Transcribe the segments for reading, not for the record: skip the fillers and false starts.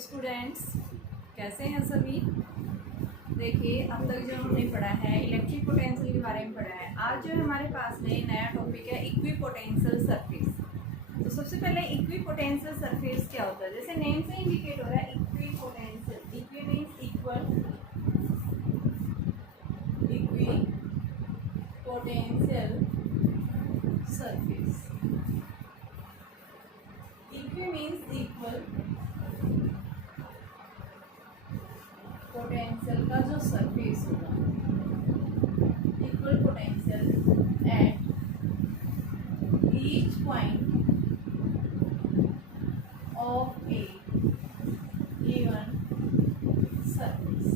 Students, कैसे हैं सभी। देखिए, अब तक जो हमने पढ़ा है इलेक्ट्रिक पोटेंशियल के बारे में पढ़ा है। आज जो हमारे पास में नया टॉपिक है इक्विपोटेंशियल सरफेस। तो सबसे पहले इक्विपोटेंशियल सरफेस क्या होता है, जैसे नेम से इंडिकेट हो रहा है equipotential. Equi means equal, equipotential surface. Equi means equal, potential का जो सरफेस होगा, equal potential at each point of A given surface.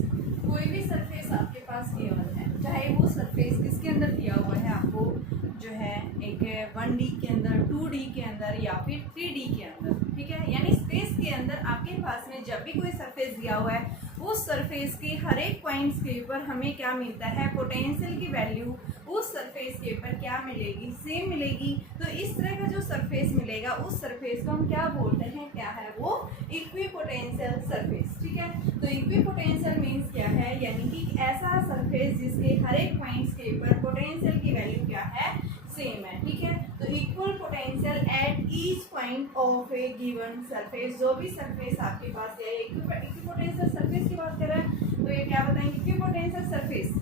कोई भी सरफेस आपके पास गिवन है, चाहे वो सरफेस किसके अंदर दिया हुआ है आपको, जो है एक 1D के अंदर, 2D के अंदर या फिर 3D के अंदर, ठीक है। यानी स्पेस के अंदर आपके पास में जब भी कोई सरफेस दिया हुआ है, उस सरफेस के हर एक पॉइंट्स के ऊपर हमें क्या मिलता है, पोटेंशियल की वैल्यू उस सरफेस के ऊपर क्या मिलेगी, सेम मिलेगी। तो इस तरह का जो सरफेस मिलेगा, उस सरफेस को हम क्या बोलते हैं, क्या है वो, इक्विपोटेंशियल सरफेस, ठीक है। तो इक्विपोटेंशियल मीन्स क्या है, यानी कि ऐसा सरफेस जिसके हर एक पॉइंट्स के ऊपर पोटेंशियल की वैल्यू क्या है, सेम है, ठीक है। तो equal potential at each point of A given surface. जो भी सरफेस आपके पास है, इक्विपोटेंशियल सरफेस की बात कर रहे हैं, तो ये क्या बताएंगे, equipotential surface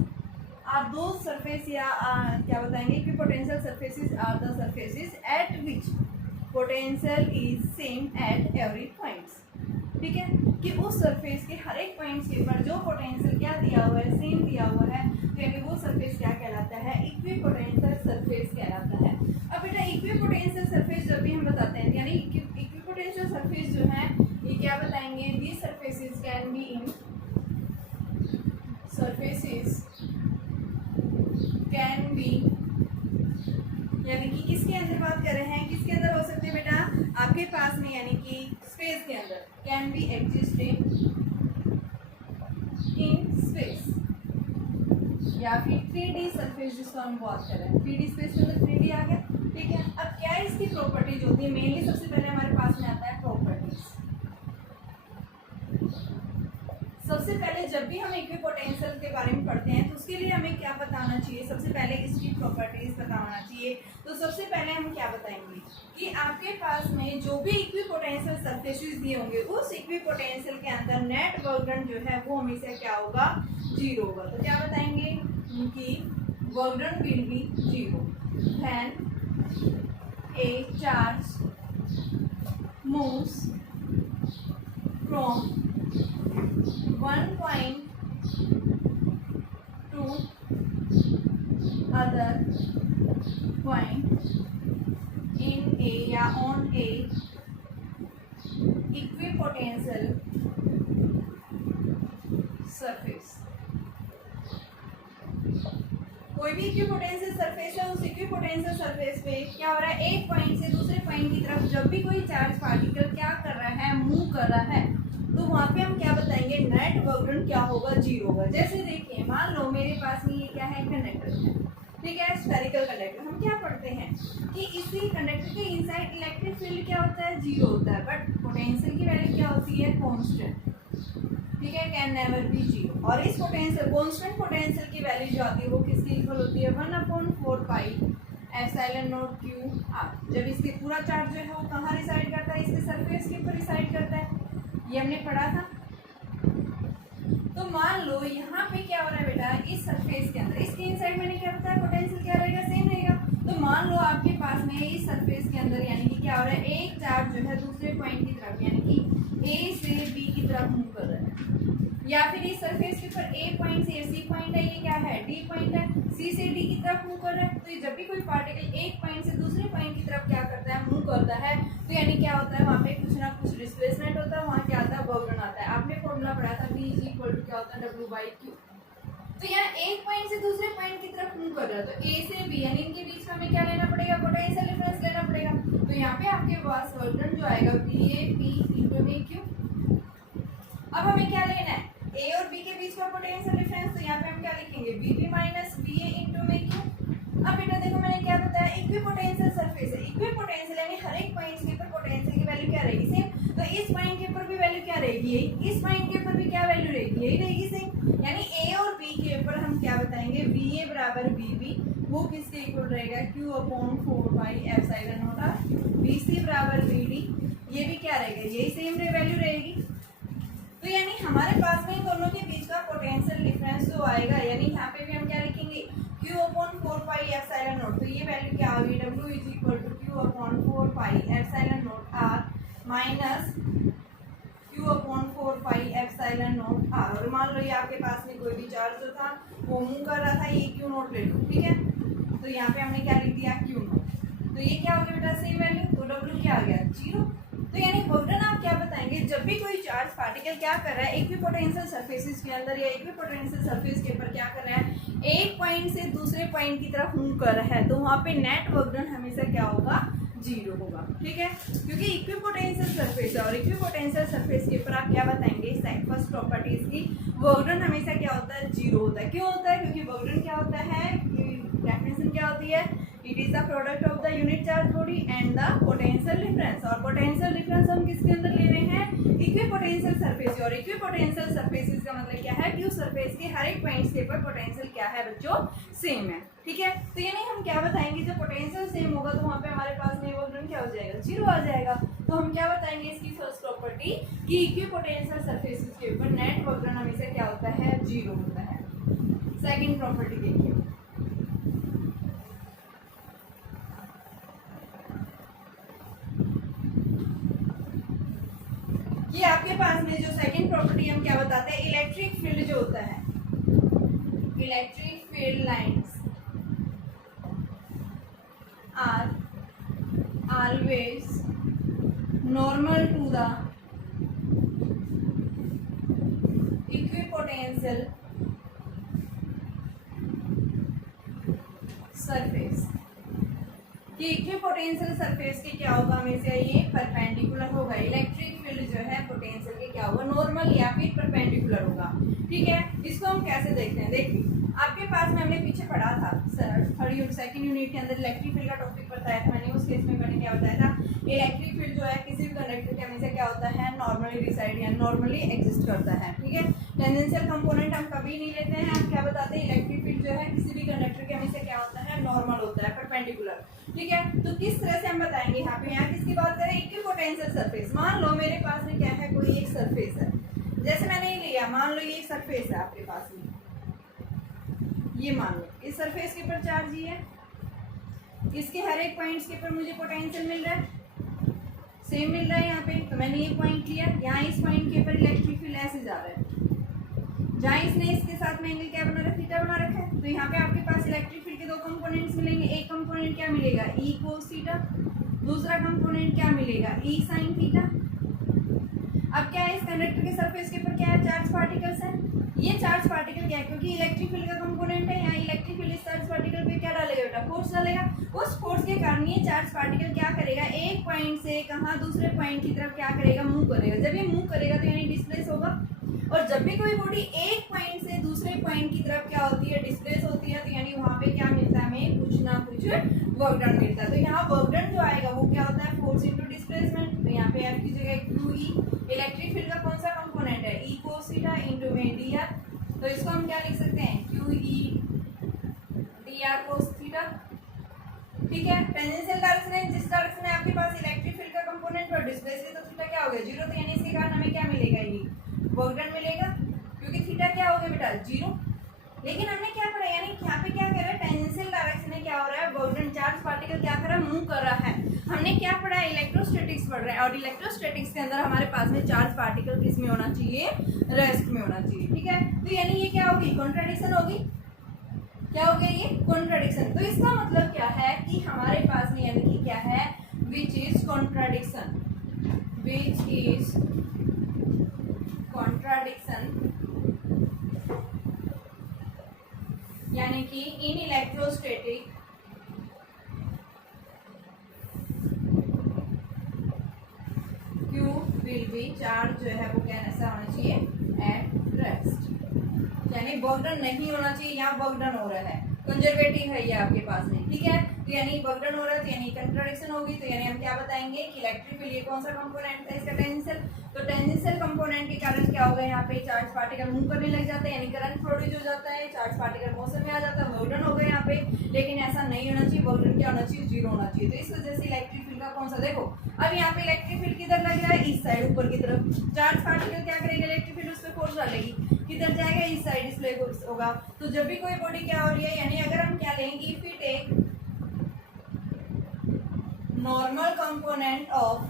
are two surface, या क्या बताएंगे, equipotential surfaces are the surfaces at which potential is same at every points, ठीक है। कि उस सरफेस के हर एक पॉइंट्स के ऊपर जो पोटेंशियल क्या दिया हुआ है, सेम दिया हुआ है, यानी वो सरफेस क्या कहलाता है, इक्विपोटेंशियल सरफेस कहलाता है। अब बेटा इक्विपोटेंशियल सरफेस जब भी हम बताते हैं, यानी इक्विपोटेंशियल सरफेस जो है ये क्या बताएंगे, these surfaces can be in, surfaces can be, यानी कि किसके अंदर बात कर रहे हैं, किसके अंदर हो सकते हैं बेटा, आपके पास में, यानी कि स्पेस के अंदर, can be existing in space, या फिर 3D सरफेस जिसको हम बात कर रहे हैं, 3D स्पेस के अंदर 3D आ गया, ठीक है। अब क्या इसकी प्रॉपर्टीज होती है, मेनली सबसे पहले हमारे पास में आता है प्रॉपर्टीज। सबसे पहले जब भी हम इक्विपोटेंशियल के बारे में पढ़ते हैं, तो उसके लिए हमें क्या बताना चाहिए, सबसे पहले इसकी प्रॉपर्टीज बताना चाहिए। तो सबसे पहले हम क्या बताएंगे कि आपके पास में जो भी इक्विपोटेंशियल सरफेसेस दिए होंगे, उस इक्विपोटेंशियल के अंदर नेट वर्क डन जो है वो हमेशा क्या होगा, जीरो होगा। तो क्या बताएंगे कि work done will be zero when A charge moves from one point to other point in a या on a equipotential surface। कोई भी इक्विपोटेंशियल सरफेस है, उस इक्विपोटेंशियल सरफेस पे क्या हो रहा है, एक पॉइंट से दूसरे पॉइंट की तरफ जब भी कोई चार्ज पार्टिकल क्या कर रहा है, मूव कर रहा है, तो वहाँ पे हम क्या बताएंगे, नेट वर्क डन क्या होगा, जीरो होगा। जैसे देखिए, मान लो मेरे पास में ये क्या है, कंडक्टर है, ठीक है, स्फेरिकल कंडक्टर। हम क्या पढ़ते हैं कि इसी कंडक्टर के इनसाइड इलेक्ट्रिक फील्ड क्या होता है, जीरो होता है, बट पोटेंशियल की वैल्यू क्या होती है, कांस्टेंट, ठीक है, कैन नेवर बी जीरो। और इस पोटेंशियल, कांस्टेंट पोटेंशियल की वैल्यू जो आती है वो किसकी इक्वल होती है, 1/4 pi epsilon naught Q R. जब इसके पूरा चार्ज जो है वो कहाँ रिसाइड करता है, इसके सरफेस के ऊपर रिसाइड करता है, ये हमने पढ़ा था। तो मान लो यहाँ पे क्या हो रहा है बेटा, इस सरफेस के अंदर, इसके इनसाइड मैंने क्या बताया, पोटेंशियल क्या रहेगा, सेम रहेगा। तो मान लो आपके पास में इस सरफेस के अंदर, यानी कि क्या हो रहा है, एक चार्ज जो है दूसरे पॉइंट की तरफ, यानी कि ए से बी की तरफ मूव कर रहा है, या फिर इस सरफेस के ऊपर ए पॉइंट से सी पॉइंट है, ये क्या है, डी पॉइंट है, सी से डी की तरफ मूव कर रहा है। तो जब भी कोई पार्टिकल एक पॉइंट से दूसरे पॉइंट की तरफ क्या करता है, मूव करता है, तो यानी क्या होता है, वहाँ पे कुछ ना कुछ डिस्प्लेसमेंट होता है, वहाँ क्या आता है, वर्क डन आता है। आपने फॉर्मूला पढ़ा था, V = क्या होता है, W/Q। तो यहाँ एक पॉइंट से दूसरे पॉइंट की तरफ मूव कर रहा है, तो ए से बी, यानी इनके बीच में हमें क्या लेना पड़ेगा, पोटेंशियल डिफरेंस लेना पड़ेगा। तो यहाँ पे आपके पास वर्क डन जो आएगा, VA/P × VQ। अब हमें क्या लेना है, ए और बी के बीच का पोटेंशियल डिफरेंस, तो यहाँ पे हम क्या लिखेंगे, VB - VA × VQ। अब बेटा देखो मैंने क्या बताया, इक्विपोटेंशियल सरफेस है, इक्विपोटेंशियल यानी हर एक पॉइंट के ऊपर पोटेंशियल की वैल्यू क्या रहेगी, सेम। तो इस पॉइंट के ऊपर भी वैल्यू क्या रहेगी, रहेगी यही, इस पॉइंट के ऊपर भी क्या वैल्यू रहेगी, यही रहेगी सेम। यानी ए और बी के ऊपर हम क्या बताएंगे, वी ए बराबर बी बी, वो किसके इक्वल रहेगा, Q upon 4πε0r। B C बराबर बी डी, ये भी क्या रहेगा, यही सेम वैल्यू रहेगी। तो यानी हमारे पास में इन दोनों के बीच का पोटेंशियल डिफरेंस जो आएगा, यानी यहाँ पे भी हम क्या लिखेंगे, Q अपॉन 4πε0। तो ये वैल्यू क्या होगी, W is equal to Q upon 4πε0r minus Q upon 4πε0r। और मान लो ये आपके पास में कोई भी चार्ज जो था वो मूव कर रहा था, ये Q नोट ले लो, ठीक है। तो यहाँ पे हमने क्या लिख दिया, Q नोट। तो ये क्या हो गया बेटा, सेम वैल्यू, तो W क्या आ गया, 0। तो यानी वर्क डन आप क्या बताएंगे, जब भी कोई चार्ज पार्टिकल क्या कर रहा है इक्विपोटेंशियल सरफेसेस के अंदर या इक्विपोटेंशियल सरफेस के ऊपर क्या कर रहा है, एक पॉइंट से दूसरे पॉइंट की तरफ मूव कर रहा है, तो वहाँ पे नेट वर्क डन हमेशा क्या होगा, 0 होगा, ठीक है। क्योंकि इक्विपोटेंशियल सरफेस है और इक्विपोटेंशियल सरफेस के ऊपर आप क्या बताएंगे, इस फर्स्ट प्रॉपर्टीज की वर्क डन हमेशा क्या होता है, 0 होता है। क्यों होता है, क्योंकि वर्क डन क्या होता है, डेफिनेशन क्या होती है, it is the product of the unit charge body and the potential difference. और पोटेंशियल डिफरेंस हम किसके अंदर ले रहे हैं, इक्विपोटेंशियल सरफेस। और इक्विपोटेंशियल सरफेसेस का मतलब क्या है कि उस सरफेस के हर एक पॉइंट्स के ऊपर पोटेंशियल क्या है बच्चों, सेम है, ठीक है। तो यानी हम क्या बताएंगे, जब पोटेंशियल सेम होगा तो वहाँ पे हमारे पास में वर्क डन क्या हो जाएगा, 0 आ जाएगा। तो हम क्या बताएंगे इसकी फर्स्ट प्रॉपर्टी कि इक्विपोटेंशियल सरफेसेस के ऊपर नेट वर्क डन हमेशा क्या होता है, 0 होता है। सेकंड प्रॉपर्टी देखिए, ये आपके पास में जो सेकंड प्रॉपर्टी हम क्या बताते हैं, इलेक्ट्रिक फील्ड जो होता है, electric field lines are always normal to the equipotential surface. कि इक्विपोटेंशियल सरफेस के क्या होगा, हमेशा ये परपेंडिकुलर होगा। इलेक्ट्रिक फील्ड जो है पोटेंशियल के क्या होगा, नॉर्मल या फिर परपेंडिकुलर होगा, ठीक है। इसको हम कैसे देखते हैं, देखिए आपके पास में हमने पीछे पढ़ा था थर्ड यूनिट सेकंड यूनिट के अंदर इलेक्ट्रिक फील्ड का टॉपिक बताया था मैंने। उस केस में मैंने क्या बताया था, इलेक्ट्रिक फील्ड जो है किसी भी कंडक्टर के हमेशा क्या होता है, नॉर्मली रिसाइड या नॉर्मली एग्जिस्ट करता है, ठीक है। टेंजेंशियल कंपोनेंट हम कभी नहीं लेते हैं, हम क्या बताते हैं, इलेक्ट्रिक फील्ड जो है किसी भी कंडक्टर के हमेशा क्या होता है, नॉर्मल होता है, परपेंडिकुलर, ठीक है। तो किस तरह से हम बताएंगे, यहाँ पे यहाँ किसकी बात करें, इक्विपोटेंशियल सरफेस। मान लो मेरे पास में क्या है, कोई एक सरफेस है, जैसे मैंने ये लिया, मान लो ये एक सरफेस है आपके पास में, ये मान लो इस सरफेस के ऊपर चार्ज ही है, इसके हर एक पॉइंट्स के ऊपर मुझे पोटेंशियल मिल रहा है, सेम मिल रहा है यहाँ पे। तो मैंने ये पॉइंट लिया, यहाँ इस पॉइंट के ऊपर इलेक्ट्रिक फील्ड ऐसे जा रहा है, जहाँ इसने इसके साथ में एंगल क्या बना रखा, थीटा बना रखा है। तो यहाँ पे आपके पास इलेक्ट्रिक फील्ड के दो कंपोनेंट्स मिलेंगे, एक कंपोनेंट क्या मिलेगा, ई कोस थीटा, दूसरा कंपोनेंट क्या मिलेगा, ई साइन थीटा। अब क्या है, इस कंडक्टर के सरफेस के ऊपर क्या है, चार्ज पार्टिकल्स है। ये चार्ज पार्टिकल क्या है, क्योंकि इलेक्ट्रिक फील्ड का कंपोनेंट है, यहाँ इलेक्ट्रिक फील्ड इस चार्ज पार्टिकल पे क्या डालेगा बेटा, फोर्स डालेगा। उस फोर्स के कारण ये चार्ज पार्टिकल क्या करेगा, एक पॉइंट से कहाँ दूसरे पॉइंट की तरफ क्या करेगा, मूव करेगा। जब ये मूव करेगा तो यानी डिस्प्लेस होगा। और जब भी कोई बॉडी एक पॉइंट से दूसरे पॉइंट की तरफ क्या होती है, डिस्प्लेस होती है, तो यानी वहाँ पे क्या मिलता है, हमें कुछ ना कुछ वर्क डन मिलता है। तो यहाँ वर्क डन जो आएगा वो क्या होता है, फोर्स इनटू डिस्प्लेसमेंट। तो यहाँ पे F की जगह QE, इलेक्ट्रिक फील्ड का कौन सा कंपोनेंट है, E cos थीटा इनटू में dr। तो इसको हम क्या लिख सकते हैं, QE dr cos थीटा, ठीक है। टेंजेंशियल डायरेक्शन है, जिस डायरेक्शन में आपके पास इलेक्ट्रिक फील्ड का कंपोनेंट और डिस्प्लेस है, तो थीटा क्या हो गया, 0। तो यानी इसके कारण हमें क्या मिलेगा, ये वर्क डन मिलेगा, क्योंकि थीटा क्या हो गया बेटा, 0। लेकिन हमने क्या पढ़ा, यानी यहाँ पे क्या कर रहा है, टेंजेंशियल डायरेक्शन में क्या हो रहा है, वर्क डन, चार्ज पार्टिकल क्या कर रहा है, मूव कर रहा है। हमने क्या पढ़ा है, इलेक्ट्रोस्टैटिक्स पढ़ रहे हैं, और इलेक्ट्रोस्टैटिक्स के अंदर हमारे पास में चार्ज पार्टिकल किस में होना चाहिए, रेस्ट में होना चाहिए, ठीक है। तो यानी ये क्या होगी, कॉन्ट्राडिक्शन होगी। क्या हो गया, ये कॉन्ट्राडिक्शन। तो इसका मतलब क्या है कि हमारे पास में यानी कि क्या है, which is contradiction, which is contradiction, यानी कि इन electrostatic Q will be, charge जो है वो क्या ऐसा होना चाहिए, एट रेस्ट, यानी वर्क डन नहीं होना चाहिए, यहाँ वर्क डन हो रहा है, कंजर्वेटिव है ये आपके पास में, ठीक है। तो यानी बर्डन हो रहा है, तो यानी कंट्राडिक्शन होगी, तो यानी हम क्या बताएंगे कि इलेक्ट्रिक फील्ड ये कौन सा कंपोनेंट है इसका, टेंजेंशियल। तो टेंजेंशियल कंपोनेंट के कारण क्या होगा, यहाँ पे चार्ज पार्टिकल मूव करने लग जाता है, यानी करंट प्रोड्यूस हो जाता है, चार्ज पार्टिकल मोशन में आ जाता है, बर्डन होगा यहाँ पे। लेकिन ऐसा नहीं होना चाहिए, बर्डन क्या होना चाहिए, जीरो होना चाहिए। तो इस वजह से इलेक्ट्रिक फील्ड का कौन सा, देखो अब यहाँ पे इलेक्ट्रिक फील्ड किधर लग रहा है, इस साइड ऊपर की तरफ। चार्ज पार्टिकल क्या करेगा, इलेक्ट्रिक फील्ड उस पर फोर्स डालेगी, किधर जाएगा, इस साइड डिस्प्ले होगा। तो जब भी कोई बॉडी क्या हो रही है, यानी अगर हम क्या लेंगे, if we take normal component of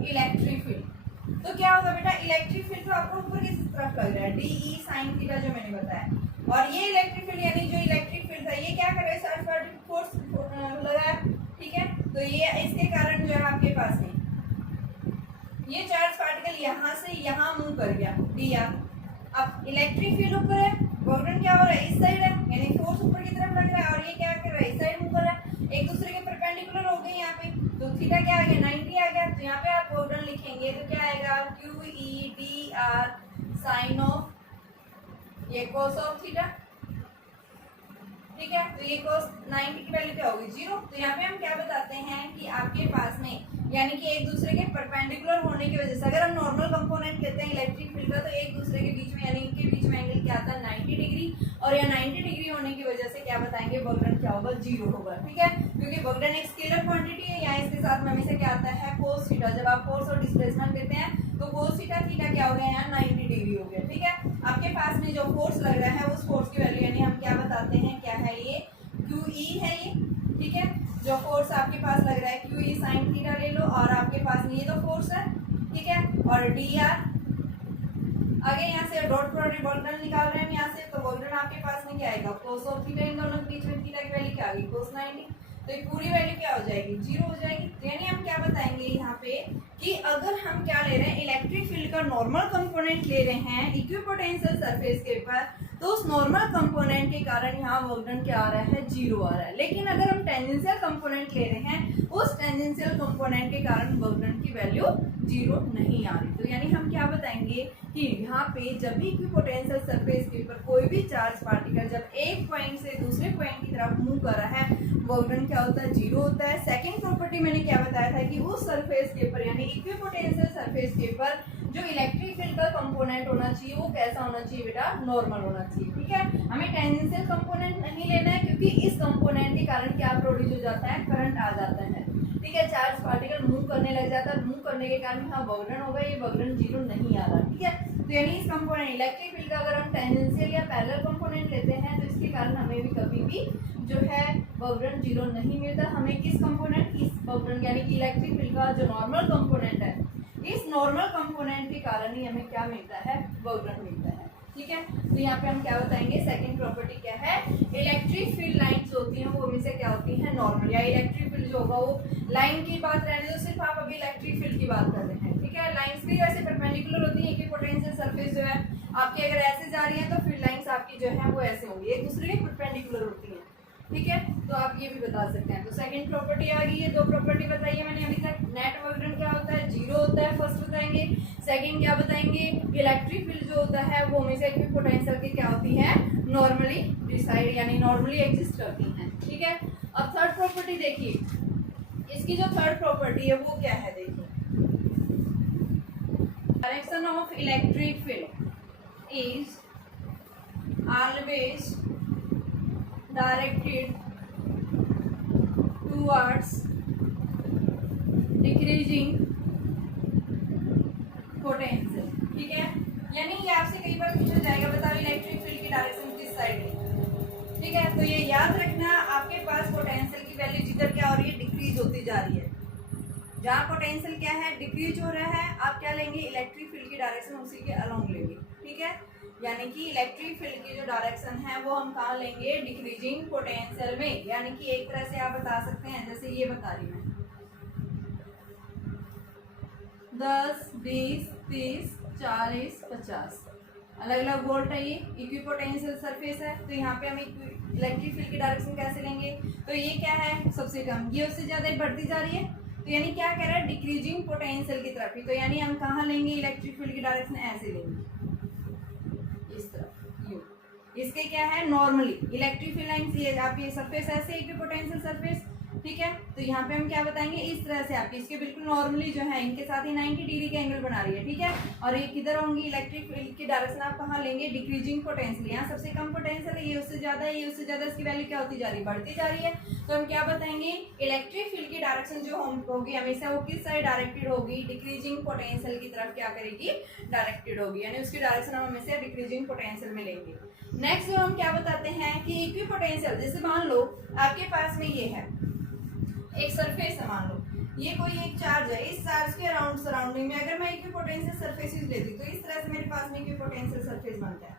electric field, तो क्या होगा बेटा, इलेक्ट्रिक फील्ड तो आपको ऊपर की तरफ लग रहा है, डी ई साइन थीटा जो मैंने बताया, और ये इलेक्ट्रिक फील्ड यानी जो इलेक्ट्रिक फील्ड था ये क्या कर रहा है, चार्ज पार्टिकल फोर्स लगा है, ठीक है। तो ये इसके कारण जो है आपके पास में ये चार्ज पार्टिकल यहाँ से यहाँ मूव कर गया, डी आर। अब इलेक्ट्रिक फील्ड ऊपर है, बॉर्डन क्या हो रहा है, इस साइड है, यानी फोर्स ऊपर की तरफ लग रहा है, और ये क्या कर रहा है, इस साइड मूव कर रहा है, एक दूसरे के परपेंडिकुलर हो गए यहाँ पे। तो थीटा क्या आ गया, 90 आ गया। तो यहाँ पे आप बॉर्डन लिखेंगे तो क्या आएगा, Q E D R sine of ये कोस ऑफ थीटा, ठीक है। तो ये कोस 90 की वैल्यू क्या होगी, 0। तो यहाँ पे हम क्या बताते हैं कि आपके पास में यानी कि एक दूसरे के परपेंडिकुलर होने की वजह से, अगर हम नॉर्मल कंपोनेंट लेते हैं इलेक्ट्रिक फील्ड का, तो एक दूसरे के बीच में यानी इनके बीच में एंगल क्या आता है, 90 डिग्री, और यह 90 डिग्री होने की वजह से क्या बताएंगे, बर्डन क्या होगा, 0 होगा, ठीक है। क्योंकि बर्डन एक स्केलर क्वांटिटी है, यहाँ इसके साथ में हमेशा क्या आता है, कोस थीटा। जब आप फोर्स और डिस्प्लेसमेंट लेते हैं तो कोस थीटा, थीटा क्या हो गया, यहाँ 90 डिग्री हो गया, ठीक है। आपके पास में जो फोर्स लग रहा है उस फोर्स की वैल्यू यानी हम क्या बताते हैं, क्या है ये, क्यू ई है ये, ठीक है। जो फोर्स आपके पास लग रहा है क्यू ई साइन थीटा ले लो, और आपके पास में ये तो फोर्स है, ठीक है, और डी आर आगे यहाँ से डॉट प्रोडक्ट बॉर्डन निकाल रहे हैं यहाँ से, तो बॉर्डन आपके पास में क्या आएगा, कोस ऑफ थीटा, इन दोनों के बीच में थीटा की वैल्यू क्या आ गई, कोस 90। तो ये पूरी वैल्यू क्या हो जाएगी, 0 हो जाएगी। तो यानी हम क्या बताएंगे यहाँ पे कि अगर हम क्या ले रहे हैं, इलेक्ट्रिक फील्ड का नॉर्मल कंपोनेंट ले रहे हैं इक्विपोटेंशियल सरफेस के ऊपर, तो उस नॉर्मल कंपोनेंट के कारण यहाँ बॉर्डन क्या आ रहा है, 0 आ रहा है। लेकिन अगर हम टेंजेंशियल कंपोनेंट ले रहे हैं, उस टेंजेंशियल कंपोनेंट के कारण बॉर्डन की वैल्यू 0 नहीं आ रही। तो यानी हम क्या बताएंगे कि यहाँ पे जब भी इक्विपोटेंशियल सरफेस के ऊपर कोई भी चार्ज पार्टिकल जब एक पॉइंट से दूसरे पॉइंट की तरफ मूव कर रहा है, बॉर्डन क्या होता है, 0 होता है। सेकंड प्रॉपर्टी मैंने क्या बताया था कि उस सरफेस के ऊपर यानी इक्विपोटेंशियल सरफेस के ऊपर जो इलेक्ट्रिक फील्ड का कंपोनेंट होना चाहिए वो कैसा होना चाहिए बेटा, नॉर्मल होना चाहिए, ठीक है। हमें टेंजेंशियल कंपोनेंट नहीं लेना है, क्योंकि इस कंपोनेंट के कारण क्या प्रोड्यूस हो जाता है, करंट आ जाता है, ठीक है। चार्ज पार्टिकल मूव करने लग जाता है, मूव करने के कारण यहाँ बर्डन होगा, ये बर्डन 0 नहीं आ रहा, ठीक है। तो यानी इस कंपोनेंट इलेक्ट्रिक फील्ड का अगर हम टेंजेंशियल या पैरेलल कंपोनेंट लेते हैं तो इसके कारण हमें भी कभी भी जो है बर्डन 0 नहीं मिलता। हमें किस कंपोनेंट, इस बर्डन यानी कि इलेक्ट्रिक फील्ड का जो नॉर्मल कंपोनेंट है, इस नॉर्मल कंपोनेंट के कारण ही हमें क्या मिलता है, बर्डन मिलता है, ठीक है। तो यहाँ पे हम क्या बताएंगे, सेकंड प्रॉपर्टी क्या है, इलेक्ट्रिक फील्ड लाइंस होती हैं वो हमेशा क्या होती हैं, नॉर्मल, या इलेक्ट्रिक फील्ड जो होगा वो लाइन की बात रहने दो, सिर्फ आप अभी इलेक्ट्रिक फील्ड की बात कर रहे हैं, ठीक है। लाइंस भी वैसे परपेंडिकुलर होती है, इक्विपोटेंशियल सरफेस जो है आपकी अगर ऐसे जा रही है तो फील्ड लाइंस आपकी जो है वो ऐसे होंगी, एक दूसरे के परपेंडिकुलर होती है, ठीक है। तो आप ये भी बता सकते हैं। तो सेकंड प्रॉपर्टी आ गई है, दो प्रॉपर्टी बताई है मैंने अभी तक। नेट बर्डन क्या होता है, 0 होता है, फर्स्ट बताएंगे। सेकंड क्या बताएंगे, इलेक्ट्रिक फील्ड जो होता है वो हमेशा इक्विपोटेंशियल की क्या होती है, नॉर्मली डिसाइड यानी नॉर्मली एग्जिस्ट करती हैं, ठीक है। अब थर्ड प्रॉपर्टी देखिए, इसकी जो थर्ड प्रॉपर्टी है वो क्या है, देखिए direction of electric field is always directed towards decreasing potential, ठीक है। यानी ये आपसे कई बार पूछा जाएगा, बताओ इलेक्ट्रिक फील्ड की डायरेक्शन किस साइड है, ठीक है। तो ये याद रखना, आपके पास पोटेंशियल की वैल्यू जिधर क्या हो रही है, डिक्रीज होती जा रही है। जहाँ पोटेंशियल क्या है, डिक्रीज हो रहा है, आप क्या लेंगे, इलेक्ट्रिक फील्ड की डायरेक्शन उसी के अलोंग लेंगे, ठीक है। यानी कि इलेक्ट्रिक फील्ड की जो डायरेक्शन है वो हम कहाँ लेंगे, डिक्रीजिंग पोटेंशियल में। यानी कि एक तरह से आप बता सकते हैं, जैसे ये बता रही मैं 10, 20, 30, 40, 50 अलग अलग वोल्ट है, ये इक्विपोटेंशियल सरफेस है। तो यहाँ पे हम इलेक्ट्रिक फील्ड की डायरेक्शन कैसे लेंगे, तो ये क्या है, सबसे कम, ये उससे ज्यादा बढ़ती जा रही है, तो यानी क्या कह रहा है, डिक्रीजिंग पोटेंशियल की तरफ ही। तो यानी हम कहाँ लेंगे, इलेक्ट्रिक फील्ड की डायरेक्शन ऐसे लेंगे, इस तरफ, यू, इसके क्या है नॉर्मली इलेक्ट्रिक फील्ड लाइंस, ये आपकी सरफेस ऐसे इक्विपोटेंशियल सरफेस, ठीक है। तो यहाँ पे हम क्या बताएंगे, इस तरह से आपकी इसके बिल्कुल नॉर्मली जो है इनके साथ ही 90 डिग्री के एंगल बना रही है, ठीक है। और ये किधर होंगी, इलेक्ट्रिक फील्ड की डायरेक्शन आप कहाँ लेंगे, डिक्रीजिंग पोटेंशियल, यहाँ सबसे कम पोटेंशियल है, ये उससे ज्यादा है, ये उससे ज्यादा, इसकी वैल्यू क्या होती जा रही है, बढ़ती जा रही है। तो हम क्या बताएंगे, इलेक्ट्रिक फील्ड की डायरेक्शन जो होगी हमेशा वो किस साइड डायरेक्टेड होगी, डिक्रीजिंग पोटेंशियल की तरफ क्या करेगी, डायरेक्टेड होगी, यानी उसकी डायरेक्शन हम हमेशा डिक्रीजिंग पोटेंशियल में लेंगे। नेक्स्ट जो हम क्या बताते हैं कि इक्विपोटेंशियल, जैसे मान लो आपके पास में ये है एक सरफेस है, मान लो ये कोई एक चार्ज है, इस चार्ज के अराउंड सराउंडिंग में अगर मैं इक्विपोटेंशियल सरफेसेस लेती तो इस तरह से मेरे पास में इक्विपोटेंशियल सरफेस बनता है।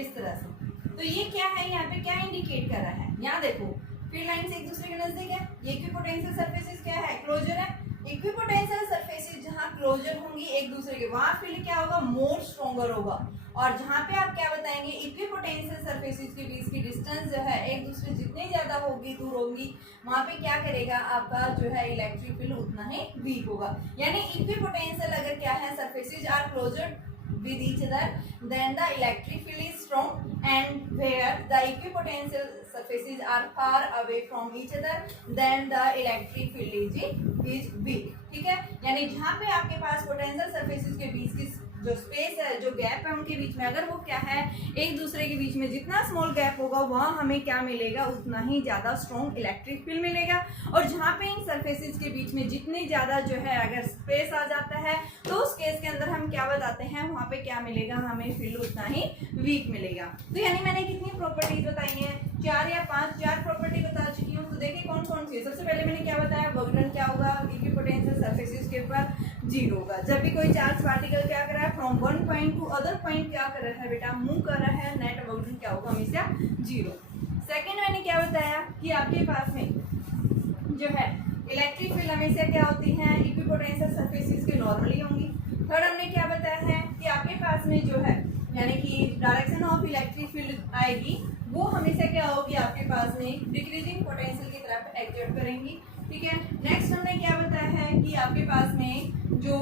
इस तरह से, तो ये क्या है, यहाँ पे क्या इंडिकेट कर रहा है, यहाँ देखो फील्ड लाइंस एक दूसरे के नजदीक है, ये इक्विपोटेंशियल सरफेसेस क्या है, क्लोजर है। इक्विपोटेंशियल सरफेसेस जहाँ क्लोजर होंगी एक दूसरे के, वहां फील्ड क्या होगा, मोर स्ट्रॉन्गर होगा। और जहाँ पे आप क्या बताएंगे, इक्विपोटेंशियल सरफेसेस के बीच की डिस्टेंस जो है एक दूसरे जितनी ज्यादा होगी, दूर होगी, वहां पे क्या करेगा आपका जो है इलेक्ट्रिक फील्ड उतना ही वीक होगा। यानी इक्विपोटेंशियल अगर क्या है, surfaces are closer with each other, then the electric field is strong, and where the equipotential surfaces are far away from each other, then the electric field is weak, ठीक है। यानी जहाँ पे आपके पास पोटेंशियल सरफेसेस के बीच की जो space है, जो गैप है उनके बीच में, अगर वो क्या है एक दूसरे के बीच में जितना स्मॉल गैप होगा वहाँ हमें क्या मिलेगा, उतना ही ज्यादा स्ट्रॉन्ग इलेक्ट्रिक फील्ड मिलेगा। और जहाँ पे इन सरफेसेस के बीच में जितनी ज्यादा जो है अगर स्पेस आ जाता है तो उस केस के अंदर हम क्या बताते हैं, वहाँ पे क्या मिलेगा, हमें फील्ड उतना ही वीक मिलेगा। तो यानी मैंने कितनी प्रॉपर्टीज बताई हैं, 4 या 5 प्रॉपर्टी बता चुकी हूँ। तो देखिए कौन कौन सी है। सबसे पहले मैंने क्या बताया, वर्क क्या होगा, इक्विपोटेंशियल सरफेसेस के ऊपर 0 होगा। जब भी कोई चार्ज पार्टिकल क्या कर रहा है, from one point two other point क्या कर रहा है बेटा, मूव कर रहा है, नेट वर्क क्या होगा, हमेशा 0। सेकेंड मैंने क्या बताया कि आपके पास में जो है इलेक्ट्रिक फील्ड हमेशा क्या होती है, इक्विपोटेंशियल सरफेसेस के नॉर्मली होंगी। थर्ड हमने क्या बताया है कि आपके पास में जो है यानी कि डायरेक्शन ऑफ इलेक्ट्रिक फील्ड आएगी वो हमेशा क्या होगी, आपके पास में डिक्रीजिंग पोटेंशियल की तरफ एक्ट करेंगी, ठीक है। नेक्स्ट हमने क्या बताया है कि आपके पास में जो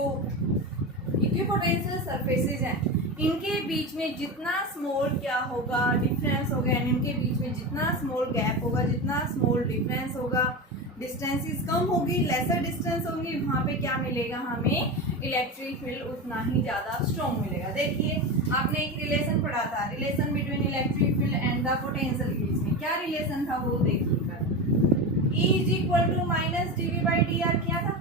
इक्विपोटेंशियल सरफेसेस हैं इनके बीच में जितना स्मॉल क्या होगा, डिफरेंस होगा, यानी इनके बीच में जितना स्मॉल गैप होगा, जितना स्मॉल डिफरेंस होगा, डिस्टेंसेस कम होगी, लेसर डिस्टेंस होंगी, वहाँ पे क्या मिलेगा, हमें इलेक्ट्रिक फील्ड उतना ही ज्यादा स्ट्रॉन्ग मिलेगा। देखिए आपने एक रिलेशन पढ़ा था, relation between electric field and the potential के बीच में क्या रिलेशन था वो देखिएगा, E is equal to minus dv/dr क्या था।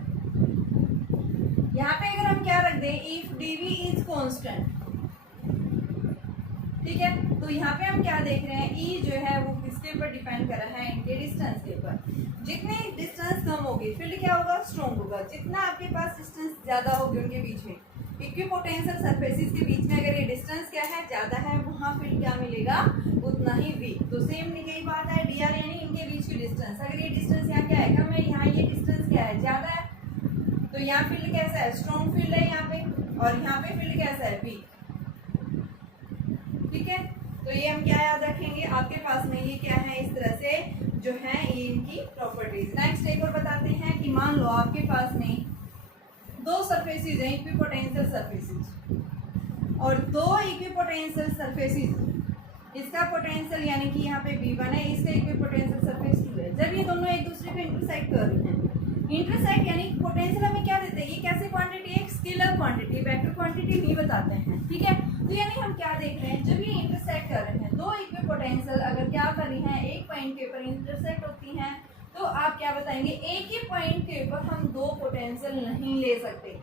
यहाँ पे अगर हम क्या रख दें, इफ dv इज कांस्टेंट, ठीक है। तो यहाँ पे हम क्या देख रहे हैं, E जो है वो किसके ऊपर डिपेंड कर रहा है, इनके डिस्टेंस के ऊपर। जितनी डिस्टेंस कम होगी फील्ड क्या होगा, स्ट्रॉन्ग होगा। जितना आपके पास डिस्टेंस ज्यादा होगी उनके बीच में, इक्विपोटेंशियल सरफेसेस के बीच में अगर ये डिस्टेंस क्या है, ज्यादा है, वहाँ फील्ड क्या मिलेगा, उतना ही वीक। तो सेम यही बात है, dr यानी इनके बीच की डिस्टेंस, अगर ये डिस्टेंस यहाँ क्या है, कम है, यहाँ ये डिस्टेंस क्या है, ज्यादा है, तो यहाँ फील्ड कैसा है, स्ट्रॉन्ग फील्ड है यहाँ पे, और यहाँ पे फील्ड कैसा है, वीक, ठीक है। तो ये हम क्या याद रखेंगे, आपके पास में ये क्या है, इस तरह से जो है ये इनकी प्रॉपर्टीज। नेक्स्ट एक और बताते हैं कि मान लो आपके पास में 2 सरफेसेस हैं, इक्विपोटेंशियल सरफेसेस, और 2 इक्विपोटेंशियल सरफेसेस, इसका पोटेंशियल यानी कि यहाँ पे V1 है, इसका इक्विपोटेंशियल सरफेस 2 है। जब ये दोनों एक दूसरे को इंटरसेक्ट कर रहे हैं, इंटरसेक्ट यानी पोटेंशियल हमें क्या देते हैं, ये कैसे क्वांटिटी है, एक स्केलर क्वांटिटी, वेक्टर क्वांटिटी नहीं बताते हैं, ठीक है। तो यानी हम क्या देख रहे हैं, जब ये इंटरसेक्ट कर रहे हैं 2 इक्विपोटेंशियल अगर क्या कर रही हैं, एक पॉइंट के ऊपर इंटरसेक्ट होती हैं, तो आप क्या बताएंगे, एक ही पॉइंट के ऊपर हम 2 पोटेंशियल नहीं ले सकते,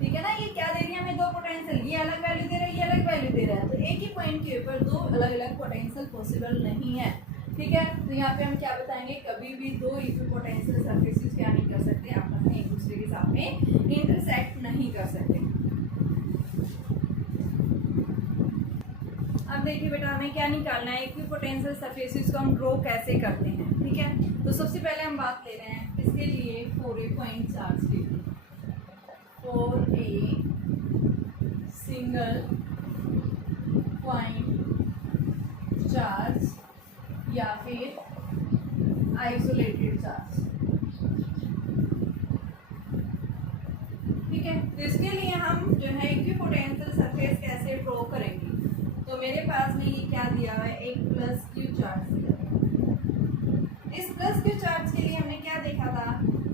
ठीक है ना। ये क्या दे रही है हमें, 2 पोटेंशियल, ये अलग वैल्यू दे रहा है, ये अलग वैल्यू दे रहा है, तो एक ही पॉइंट के ऊपर 2 अलग अलग पोटेंशियल पॉसिबल नहीं है, ठीक है। तो यहाँ पे हम क्या बताएंगे, कभी भी 2 इक्विपोटेंशियल सरफेसेस क्या नहीं कर सकते, आपस में एक दूसरे के साथ में इंटरसेक्ट नहीं कर सकते। अब देखिए बेटा हमें क्या निकालना है, इक्विपोटेंशियल सरफेसेस को हम ड्रॉ कैसे करते हैं, ठीक है। तो सबसे पहले हम बात ले रहे हैं इसके लिए 4A पॉइंट चार्ज के लिए, 4A सिंगल पॉइंट चार्ज या फिर आइसोलेटेड चार्ज। मेरे पास में ये क्या दिया हुआ है, एक प्लस क्यू चार्ज दिया हुआ है। इस प्लस क्यू चार्ज के लिए हमने क्या देखा था,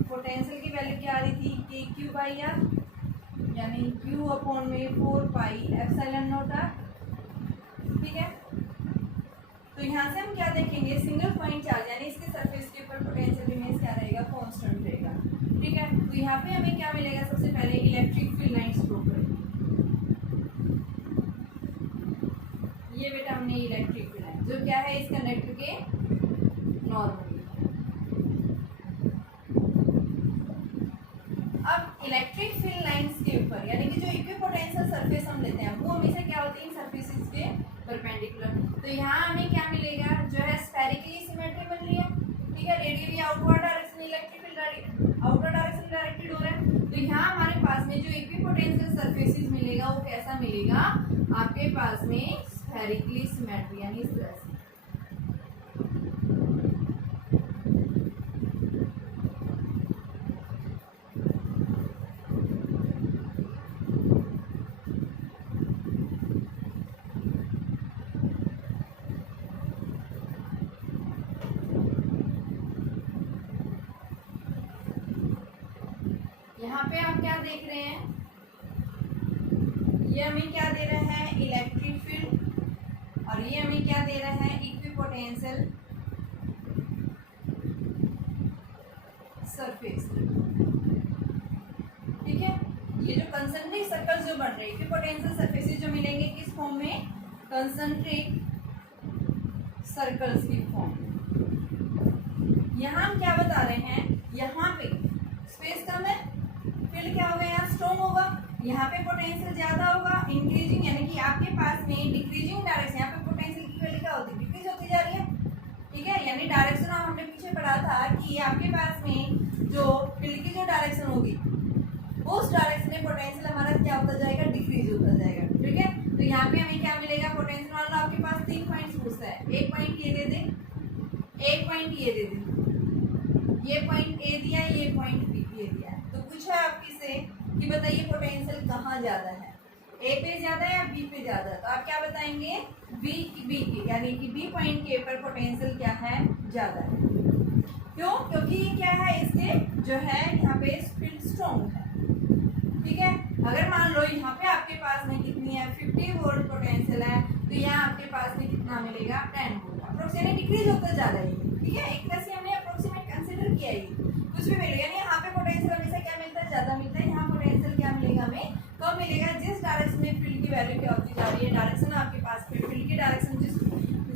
पोटेंशियल की वैल्यू क्या आ रही थी, के क्यू बाई आर, यानी क्यू अपॉन में 4 पाई एप्सिलॉन नॉट आर। ठीक है, तो यहाँ से हम क्या देखेंगे, सिंगल पॉइंट चार्ज यानी इसके सरफेस के ऊपर पोटेंशियल इमेज क्या रहेगा, कांस्टेंट रहेगा। ठीक है, तो यहाँ पे हमें क्या मिलेगा, सबसे पहले इलेक्ट्रिक फील्ड लाइंस ड्रॉ करें। ये बेटा हमने इलेक्ट्रिक फील्ड लाइन जो क्या है इस कंडक्टर के नॉर्मल। अब इलेक्ट्रिक फील्ड लाइंस के ऊपर यानी कि जो इक्विपोटेंशियल सरफेस हम लेते हैं वो हमेशा क्या होती है, सरफेसेस के परपेंडिकुलर। तो यहाँ हमें क्या मिलेगा, जो है स्फेरिकली सिमेट्री बन रही है। ठीक है, radially outward direction electric field outward direction directed हो रहा है। तो यहाँ हमारे पास में जो इक्विपोटेंशियल सरफेसेस मिलेगा वो कैसा मिलेगा, आपके पास में स्फेरिकली सिमेट्री यानी इस तरह से। यहाँ पे आप क्या देख रहे हैं, ये हमें क्या दे रहा है, इलेक्ट्रिक फील्ड, और ये हमें क्या दे रहा है, इक्विपोटेंशियल सरफेस। ठीक है, ये जो कंसंट्रिक सर्कल्स जो बन रहे हैं, इक्विपोटेंशियल सरफेसेस जो मिलेंगे किस फॉर्म में, कंसंट्रिक सर्कल्स की फॉर्म में। यहाँ हम क्या बता रहे हैं, यहाँ पे स्पेस कम है, फील्ड क्या होगा, यहाँ स्ट्रॉन्ग होगा, यहाँ पे पोटेंशियल ज्यादा होगा, इंक्रीजिंग यानी कि आपके पास में डिक्रीजिंग डायरेक्शन, यहाँ पे पोटेंशियल की वैल्यू क्या होती है, डिक्रीज होती जा रही है। ठीक है, यानी डायरेक्शन हमने पीछे पढ़ा था कि आपके पास में जो फील्ड की जो डायरेक्शन होगी उस डायरेक्शन में पोटेंशियल हमारा क्या होता जाएगा, डिक्रीज होता जाएगा। ठीक है, तो यहाँ पे हमें क्या मिलेगा, पोटेंशियल वाला आपके पास 3 पॉइंट्स पूछता है, एक पॉइंट ये दे दे, एक पॉइंट ये दे दे, ये पॉइंट ए दिया, ये पॉइंट बी ये दिया। तो पूछा है आपकी से कि बताइए पोटेंशियल कहाँ ज्यादा है, ए पे ज्यादा है या बी पे ज्यादा है। तो आप क्या बताएंगे, बी के यानी कि बी पॉइंट के ऊपर पोटेंशियल क्या है, ज्यादा है। क्यों, क्योंकि ये क्या है, इसके जो है यहाँ पे फील्ड स्ट्रॉन्ग है। ठीक है, अगर मान लो यहाँ पे आपके पास में कितनी है, 50 वोल्ट पोटेंशियल है, तो यहाँ आपके पास में कितना मिलेगा, 10 वोल्ट। अप्रोक्सीमेट डिक्रीज होता जा रहा है। ठीक है, एक तरह से हमने अप्रोक्सीमेट कंसीडर किया है, कुछ भी मिलेगा नहीं। यहाँ पे पोटेंशियल हमेशा क्या मिलता है, ज्यादा मिलता है, यहाँ पोटेंशियल क्या मिलेगा, हमें कम मिलेगा। जिस डायरेक्शन में फील्ड की वैल्यू क्या होती जा रही है, डायरेक्शन आपके पास फील्ड की डायरेक्शन जिस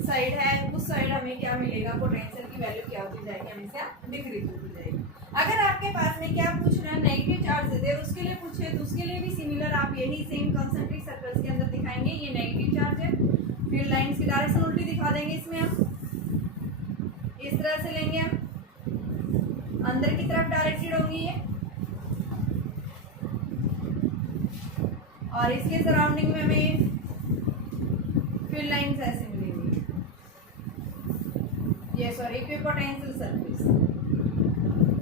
साइड है उस साइड हमें क्या मिलेगा, पोटेंशियल की वैल्यू क्या होती जाएगी, हमेशा डिक्रीज होती जाएगी। अगर आपके पास में क्या पूछ रहे हैं, नेगेटिव चार्ज देते उसके लिए पूछे तो उसके लिए भी सिमिलर आप यही सेम कंसंट्रिक सर्कल्स के अंदर दिखाएंगे। ये नेगेटिव चार्ज है, फील्ड लाइंस की डायरेक्शन उल्टी दिखा देंगे, इसमें हम इस तरह से लेंगे, हम अंदर की तरफ डायरेक्टेड होंगी ये, और इसके सराउंडिंग में हमें फील्ड लाइंस ऐसे मिलेंगी, ये sorry equipotential surface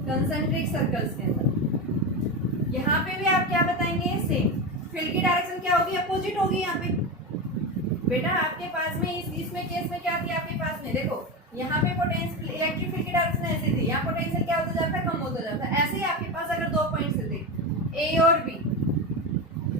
concentric circles के अंदर। यहाँ पे भी आप क्या बताएंगे, सेम फील्ड की डायरेक्शन क्या होगी, अपोजिट होगी। यहाँ पे बेटा आपके पास में इसमें केस में क्या थी, आपके पास में देखो यहाँ पे पोटेंशियल इलेक्ट्रिक फील्ड की डायरेक्शन ऐसी थी, यहाँ पोटेंशियल क्या होता जाता है, कम होता जाता है। ऐसे ही आपके पास अगर 2 पॉइंट्स थे ए और बी,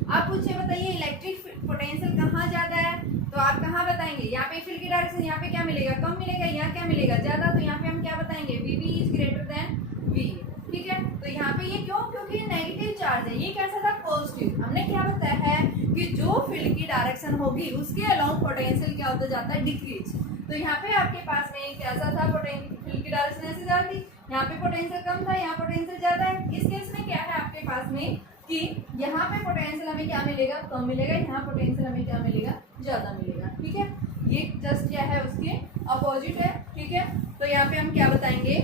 आप पूछे बताइए इलेक्ट्रिक पोटेंशियल कहाँ ज्यादा है, तो आप कहाँ बताएंगे, यहाँ पे फील्ड की डायरेक्शन यहाँ पे क्या मिलेगा, कम मिलेगा, यहाँ क्या मिलेगा, ज्यादा। तो यहाँ पे हम क्या बताएंगे, V is greater than V. ठीक है, तो यहाँ पे ये क्यों, क्योंकि नेगेटिव चार्ज है, ये कैसा था, पॉजिटिव। हमने क्या बताया है कि जो फील्ड की डायरेक्शन होगी उसके अलाउंग पोटेंशियल क्या होता जाता है, डिक्रीज। तो यहाँ पे आपके पास में कैसा था, फील्ड की डायरेक्शन ऐसे ज्यादा थी, यहाँ पे पोटेंशियल कम था, यहाँ पोटेंशियल ज्यादा है। इस केस में क्या है आपके पास में कि यहाँ पे पोटेंशियल हमें क्या मिलेगा, कम मिलेगा, यहाँ पोटेंशियल हमें क्या मिलेगा, ज्यादा मिलेगा। ठीक है, ये जस्ट क्या है, उसके अपोजिट है। ठीक है, तो यहाँ पे हम क्या बताएंगे,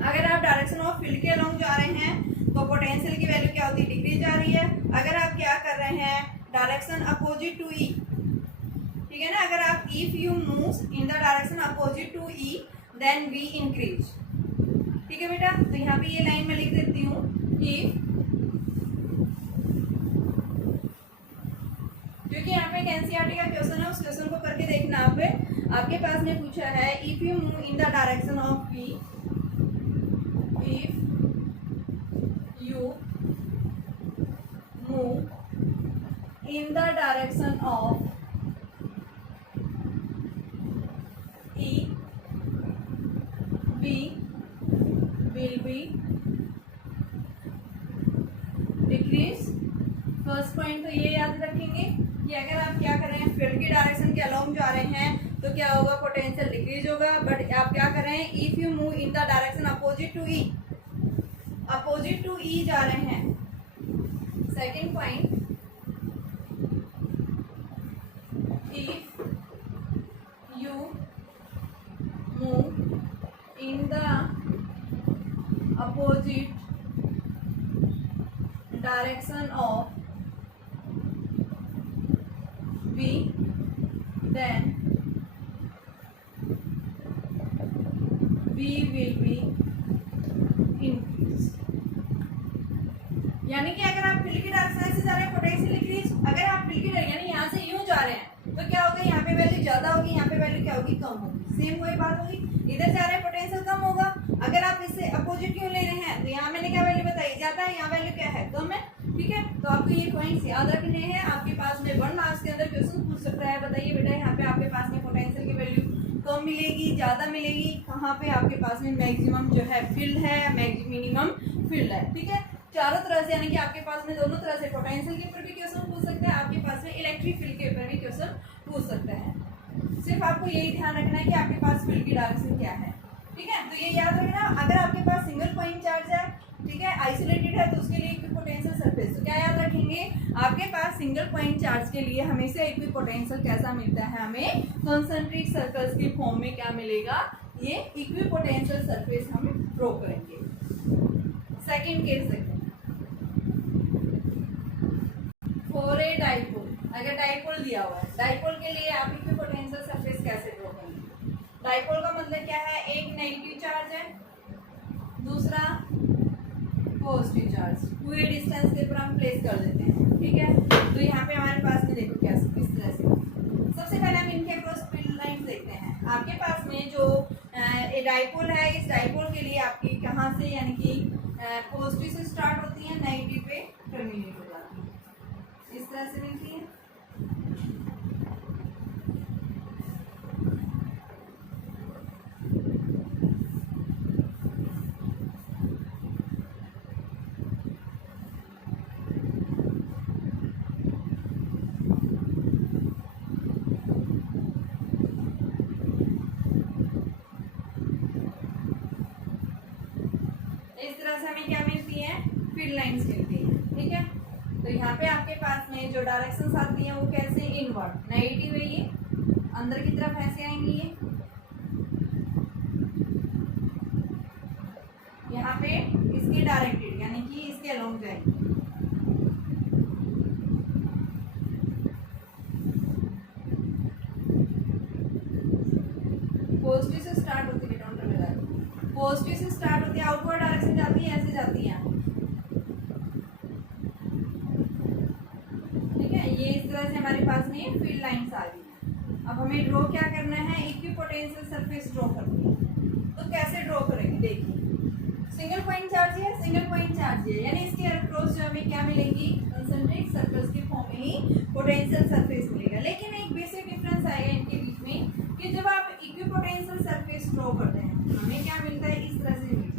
अगर आप डायरेक्शन ऑफ फील्ड के अलोंग जा रहे हैं तो पोटेंशियल की वैल्यू क्या होती है, डिक्रीज जा रही है। अगर आप क्या कर रहे हैं, डायरेक्शन अपोजिट टू ई, ठीक है ना, अगर आप if you move in the direction opposite to E then V increase. ठीक है बेटा, तो यहाँ पे ये लाइन में लिख देती हूँ, इफ, क्योंकि यहाँ पे एनसीईआरटी का क्वेश्चन है, उस क्वेश्चन आपके पास में पूछा है if you move in the direction of v, if you move in the direction of e, v will be decrease. First point तो ये याद रखेंगे कि अगर आप क्या कर रहे हैं, फील्ड की डायरेक्शन के अलोंग जा रहे हैं तो क्या होगा, पोटेंशियल डिक्रीज होगा। बट आप क्या कर रहे हैं, if you move in the direction opposite to E, opposite to E जा रहे हैं। Second point, if you move in the opposite direction of v, then v will be increased। यानी कि अगर आप फील्ड की डायरेक्शन से जा रहे हैं पोटेंशियल इंक्रीज, अगर आप फील्ड की यानी यहाँ से यूं जा रहे हैं तो क्या होगा, यहाँ पे वैल्यू ज्यादा होगी, यहाँ पे वैल्यू क्या होगी, कम होगी। सेम वही बात होगी, इधर जा रहे हैं पोटेंशियल कम होगा। अगर आप इससे अपोजिट क्यों ले रहे हैं, तो यहाँ मैंने क्या वैल्यू बताई, ज्यादा है, यहाँ वैल्यू क्या है, कम है। ठीक है, तो आपको ये पॉइंट्स याद रखने हैं। आपके पास में 1 मार्क्स के अंदर क्वेश्चन पूछ सकता है, बताइए बेटा यहाँ पे आपके पास में पोटेंशियल की वैल्यू कम मिलेगी, ज्यादा मिलेगी, कहाँ पे आपके पास में मैक्सिमम जो है फील्ड है, मिनिमम फील्ड है। ठीक है, चारों तरह से, यानी कि आपके पास में दोनों तरह से पोटेंशियल के ऊपर भी क्वेश्चन पूछ सकते हैं, आपके पास में इलेक्ट्रिक फील्ड के ऊपर भी क्वेश्चन पूछ सकते हैं। सिर्फ आपको यही ध्यान रखना है कि आपके पास फील्ड की डायरेक्शन क्या है। ठीक है, तो ये याद रखना, अगर आपके पास सिंगल पॉइंट चार्ज है, ठीक है, आइसोलेटेड है, तो उसके लिए इक्विपोटेंशियल सरफेस, तो क्या याद रखेंगे, आपके पास सिंगल पॉइंट चार्ज के लिए हमेशा इक्विपोटेंशियल कैसा मिलता है, हमें कॉन्सेंट्रिक सर्कल्स की फॉर्म में क्या मिलेगा, ये इक्विपोटेंशियल सरफेस हम ड्रॉ करेंगे। सेकंड केस देखते हैं, फॉर ए डाइपोल, अगर डाइपोल दिया हुआ है, डाइपोल के लिए आप इक्विपोटेंशियल सरफेस कैसे ड्रॉ करेंगे। डाइपोल का मतलब क्या है, एक नेगेटिव चार्ज है, दूसरा पॉजिटिव चार्ज, पूरे डिस्टेंस के ऊपर हम प्लेस कर देते हैं। ठीक है, तो यहाँ पे हमारे पास में देखो क्या किस तरह से, सबसे पहले हम इनके अक्रॉस फील्ड लाइंस देखते हैं। आपके पास में जो डाइपोल है, इस डाइपोल के लिए आपकी कहाँ से, यानी कि पॉजिटिव से स्टार्ट होती है, नेगेटिव पे टर्मिनेट हो जाती है, इस तरह से मिलती है। हमें क्या मिलती है, फील्ड लाइंस मिलती है। ठीक है, तो यहाँ पे आपके पास में जो डायरेक्शंस आती हैं वो कैसे, इनवर्ड, नेगेटिव है, ये अंदर की तरफ ऐसे आएंगी, ये यहाँ पे इसके डायरेक्टेड, यानी कि इसके अलोंग जाएंगे। पॉजिटिव से स्टार्ट होती है, पॉजिटिव से स्टार्ट होती है, आउटवर्ड डायरेक्शन जाती है, ऐसे जाती है। ठीक है, ये इस तरह से हमारे पास में फील्ड लाइंस आ गई है। अब हमें ड्रॉ क्या करना है, इक्विपोटेंशियल सरफेस ड्रॉ करनी है। तो कैसे ड्रॉ करेंगे, देखिए सिंगल पॉइंट चार्ज है, सिंगल पॉइंट चार्ज है, यानी इसके अक्रॉस जो हमें क्या मिलेंगी, कंसंट्रिक सर्कल्स की फॉर्म में ही पोटेंशियल सरफेस मिलेगा। लेकिन एक बेसिक डिफरेंस आएगा इनके बीच में कि जब आप इक्विपोटेंशियल सरफेस ड्रॉ करते हैं हमें क्या मिलता है, इस तरह से मिलती है।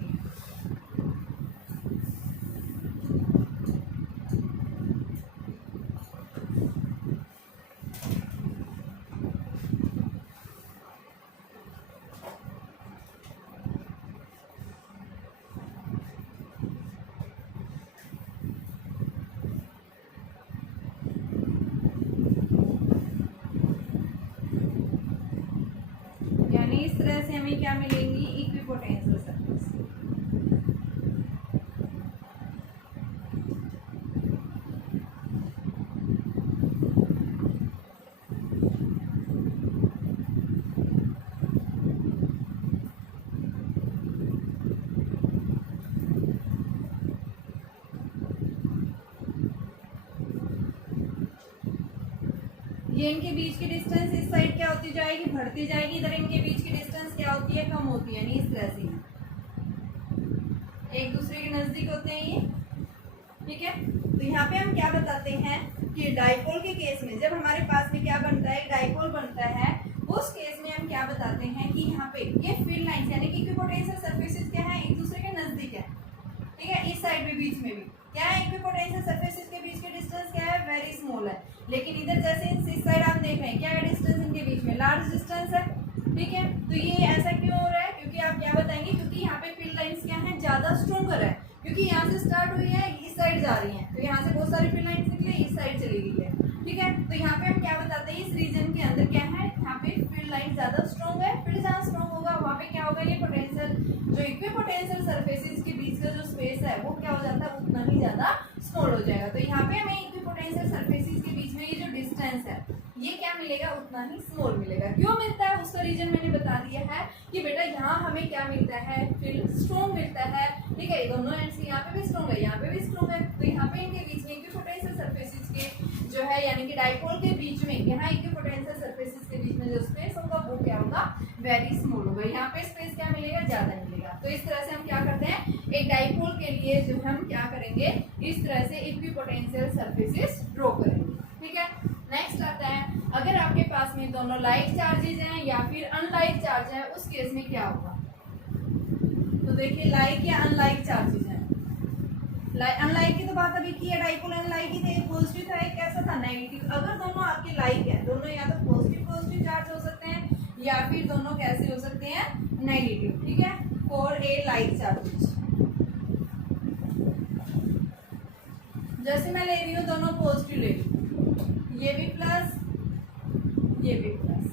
इस तरह से हमें क्या मिलेंगी, इक्विपोटेंशियल सरफेस। ये इनके बीच की डिस्टेंस इस साइड क्या होती जाएगी, बढ़ती जाएगी, इधर इनके बीच की डिस्टेंस क्या होती है, कम होती है, यानी इस तरह से एक दूसरे के नजदीक होते हैं ये, ठीक है। तो यहाँ पे हम क्या बताते हैं कि डाइपोल के केस में जब हमारे पास में क्या बनता है, डाइपोल बनता है, उस केस में हम क्या बताते हैं कि यहाँ पे ये फील्ड लाइंस यानी कि इक्विपोटेंशियल सरफेसेस क्या है, एक दूसरे के नजदीक है, ठीक है। इस साइड भी बीच में भी क्या है, इक्विपोटेंशियल सरफेसेस के बीच के डिस्टेंस क्या है, वेरी स्मॉल है। लेकिन इधर जैसे इस साइड आप देख रहे हैं क्या है डिस्टेंस इनके बीच में, लार्ज डिस्टेंस है, ठीक है। तो ये ऐसा क्यों हो रहा है, क्योंकि आप क्या बताएंगे, क्योंकि यहाँ पे फील्ड लाइंस क्या है, ज्यादा स्ट्रॉन्गर है, क्योंकि यहाँ से स्टार्ट हुई है, इस साइड जा रही है, तो यहाँ से बहुत सारी फील्ड लाइंस निकली, इस साइड चली गई है, ठीक है। तो यहाँ पे हम क्या बताते हैं, इस रीजन के अंदर क्या है, यहाँ पे फील्ड लाइन ज्यादा स्ट्रॉन्ग है, फील्ड जहाँ स्ट्रॉन्ग होगा वहाँ पे क्या होगा, ये पोटेंशियल जो इक्विपोटेंशियल सरफेसेस के बीच का जो स्पेस है वो क्या हो जाता है, उतना ही ज्यादा स्मॉल हो जाएगा। तो यहाँ पे हमें इक्विपोटेंशियल सरफेसेस के बीच में ये जो डिस्टेंस है ये क्या मिलेगा, उतना ही स्मॉल मिलेगा। क्यों मिलता है उसका रीजन मैंने बता दिया है कि बेटा यहाँ हमें क्या मिलता है, फील्ड स्ट्रॉन्ग मिलता है, ठीक है। दोनों एंड से यहाँ पे भी स्ट्रॉन्ग है, यहाँ पे भी स्ट्रॉन्ग है, तो यहाँ पे इनके बीच में इक्विपोटेंशियल सरफेसेस के जो है यानी कि डाइपोल के बीच में यहाँ इक्विपोटेंशियल सरफेसेस के बीच में जो स्पेस होगा वो क्या होगा, वेरी स्मॉल होगा। यहाँ पे स्पेस क्या मिलेगा, ज्यादा मिलेगा। तो इस तरह से हम क्या करते हैं, एक डाइपोल के लिए जो हम क्या करेंगे, इस तरह से इक्विपोटेंशियल सरफेसेस ड्रॉ करेंगे, ठीक है। नेक्स्ट आता है, अगर आपके पास में दोनों लाइक चार्जेज हैं या फिर अनलाइक चार्ज है, उस केस में क्या होगा। तो देखिए लाइक या अनलाइक चार्जेज हैं, अनलाइक की तो बात अभी की है, डाइपोल अनलाइक ही थे, एक पॉजिटिव था एक कैसा था, नेगेटिव। अगर दोनों आपके लाइक है, दोनों या तो पॉजिटिव पॉजिटिव चार्ज हो सकते हैं या फिर दोनों कैसे हो सकते हैं, नेगेटिव, ठीक है। फॉर ए लाइक चार्जेज जैसे मैं ले रही हूँ दोनों पॉजिटिव ले रही हूँ, ये भी प्लस ये भी प्लस,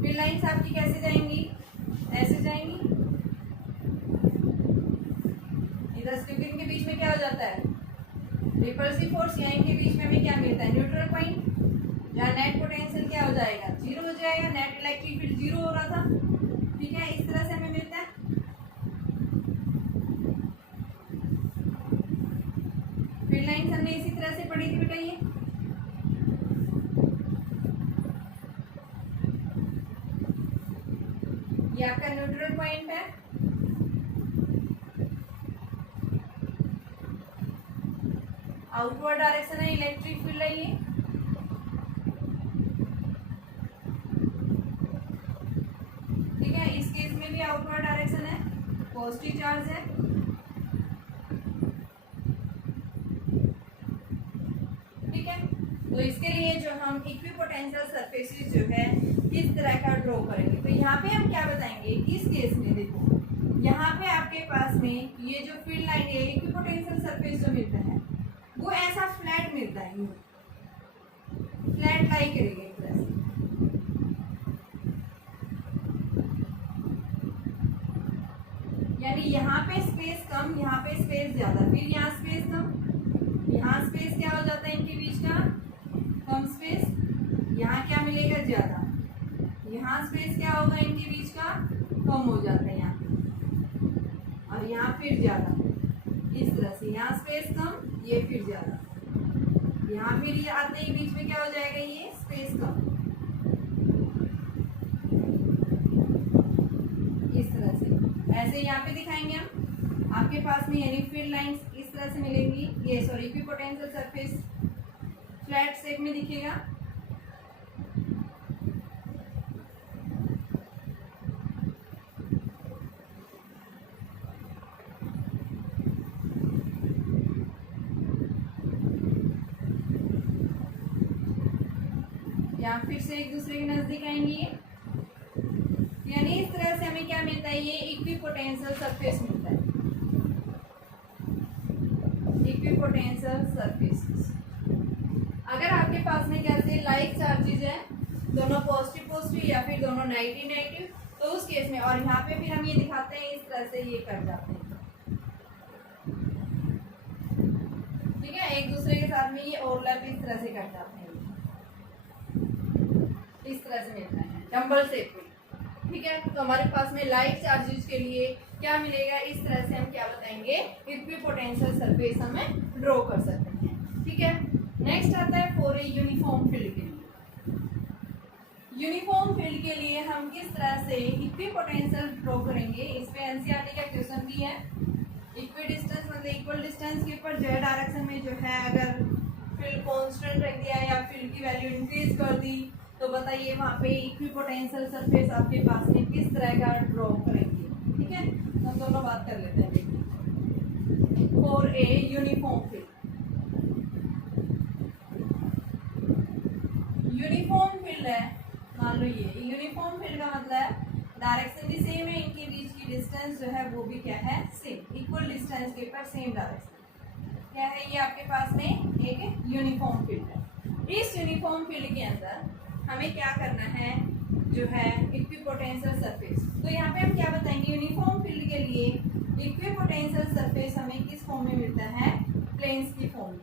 फिर लाइन्स आपकी कैसे जाएंगी, ऐसे जाएंगी, इधर क्योंकि इनके बीच में क्या हो जाता है, रिपल्सिव फोर्स, या इनके बीच में हमें क्या मिलता है, न्यूट्रल पॉइंट, जहाँ नेट पोटेंशियल क्या हो जाएगा, जीरो हो जाएगा, नेट इलेक्ट्रिक फील्ड जीरो हो रहा था, ठीक है। इस तरह से हमें मिलता है। फिर लाइन्स हमने इसी तरह से पढ़ी थी बेटा, ये आपका न्यूट्रल पॉइंट है, आउटवर्ड डायरेक्शन है, इलेक्ट्रिक फील्ड है ये, ठीक है। इस केस में भी आउटवर्ड डायरेक्शन है, पॉजिटिव चार्ज है, ठीक है। तो इसके लिए जो हम इक्विपोटेंशियल सरफेसेस जो है किस तरह का ड्रॉ करेंगे, तो यहाँ पे हम क्या बताएंगे, इस केस में देखो यहाँ पे आपके पास में ये जो फील्ड लाइन है, इक्विपोटेंशियल सरफेस जो मिलता है वो ऐसा फ्लैट मिलता है, फ्लैट लाई करेंगे एक तरह से, यानी यहाँ पे स्पेस कम, यहाँ पे स्पेस ज्यादा, फिर यहाँ स्पेस कम, यहाँ स्पेस क्या हो जाता है इनके बीच का, कम स्पेस, यहाँ क्या मिलेगा, ज्यादा, यहाँ स्पेस क्या होगा इनके बीच का, कम हो जाता है यहाँ, और यहाँ फिर ज्यादा, इस तरह से यहाँ स्पेस कम, ये फिर ज्यादा, यहाँ फिर ये आते ही बीच में क्या हो जाएगा, ये स्पेस कम, इस तरह से। ऐसे यहाँ पे दिखाएंगे हम, आपके पास में यानी फील्ड लाइंस इस तरह से मिलेंगी, ये sorry equipotential surface flat shape में दिखेगा, या फिर से एक दूसरे के नजदीक आएंगी, यानी इस तरह से हमें क्या मिलता है, ये इक्विपोटेंशियल सरफेस मिलता है, इक्विपोटेंशियल सरफेसेस। अगर आपके पास में कैसे लाइक चार्जेज है, दोनों पॉजिटिव पॉजिटिव या फिर दोनों नेगेटिव नेगेटिव, तो उस केस में, और यहाँ पे फिर हम ये दिखाते हैं इस तरह से ये कर जाते हैं, ठीक है। एक दूसरे के साथ में ये ओवरलैप इस तरह से कर जाते हैं, इस तरह से मिलता है डंबल शेप में, ठीक है। तो हमारे पास में लाइक चार्जेस के लिए क्या मिलेगा, इस तरह से हम क्या बताएंगे, इक्विपोटेंशियल सरफेस हमें ड्रॉ कर सकते हैं, ठीक है। नेक्स्ट आता है फॉर ए यूनिफॉर्म फील्ड के लिए। यूनिफॉर्म फील्ड के लिए हम किस तरह से इक्विपोटेंशियल ड्रॉ करेंगे, इस पे एनसीईआरटी का क्वेश्चन भी है। इक्वी डिस्टेंस मतलब इक्वल डिस्टेंस के ऊपर जेड डायरेक्शन में जो है अगर फील्ड कांस्टेंट रख दिया या फील्ड की वैल्यू इंक्रीज कर दी तो बताइए वहाँ पे इक्विपोटेंशियल सरफेस आपके पास में किस तरह का ड्रॉ करेंगे। ठीक है, हम दोनों बात कर लेते हैं। देखिए for a uniform field, uniform field है, मान लो ये यूनिफॉर्म फील्ड का मतलब डायरेक्शन भी सेम है, इनके बीच की डिस्टेंस जो है वो भी क्या है, सेम, इक्वल डिस्टेंस के ऊपर सेम डायरेक्शन क्या है, ये आपके पास में एक यूनिफॉर्म फील्ड है। इस यूनिफॉर्म फील्ड के अंदर हमें क्या करना है, जो है इक्विपोटेंशियल सरफेस। तो यहाँ पे हम क्या बताएंगे, यूनिफॉर्म फील्ड के लिए इक्विपोटेंशियल सरफेस हमें किस फॉर्म में मिलता है, प्लेन्स की फॉर्म में।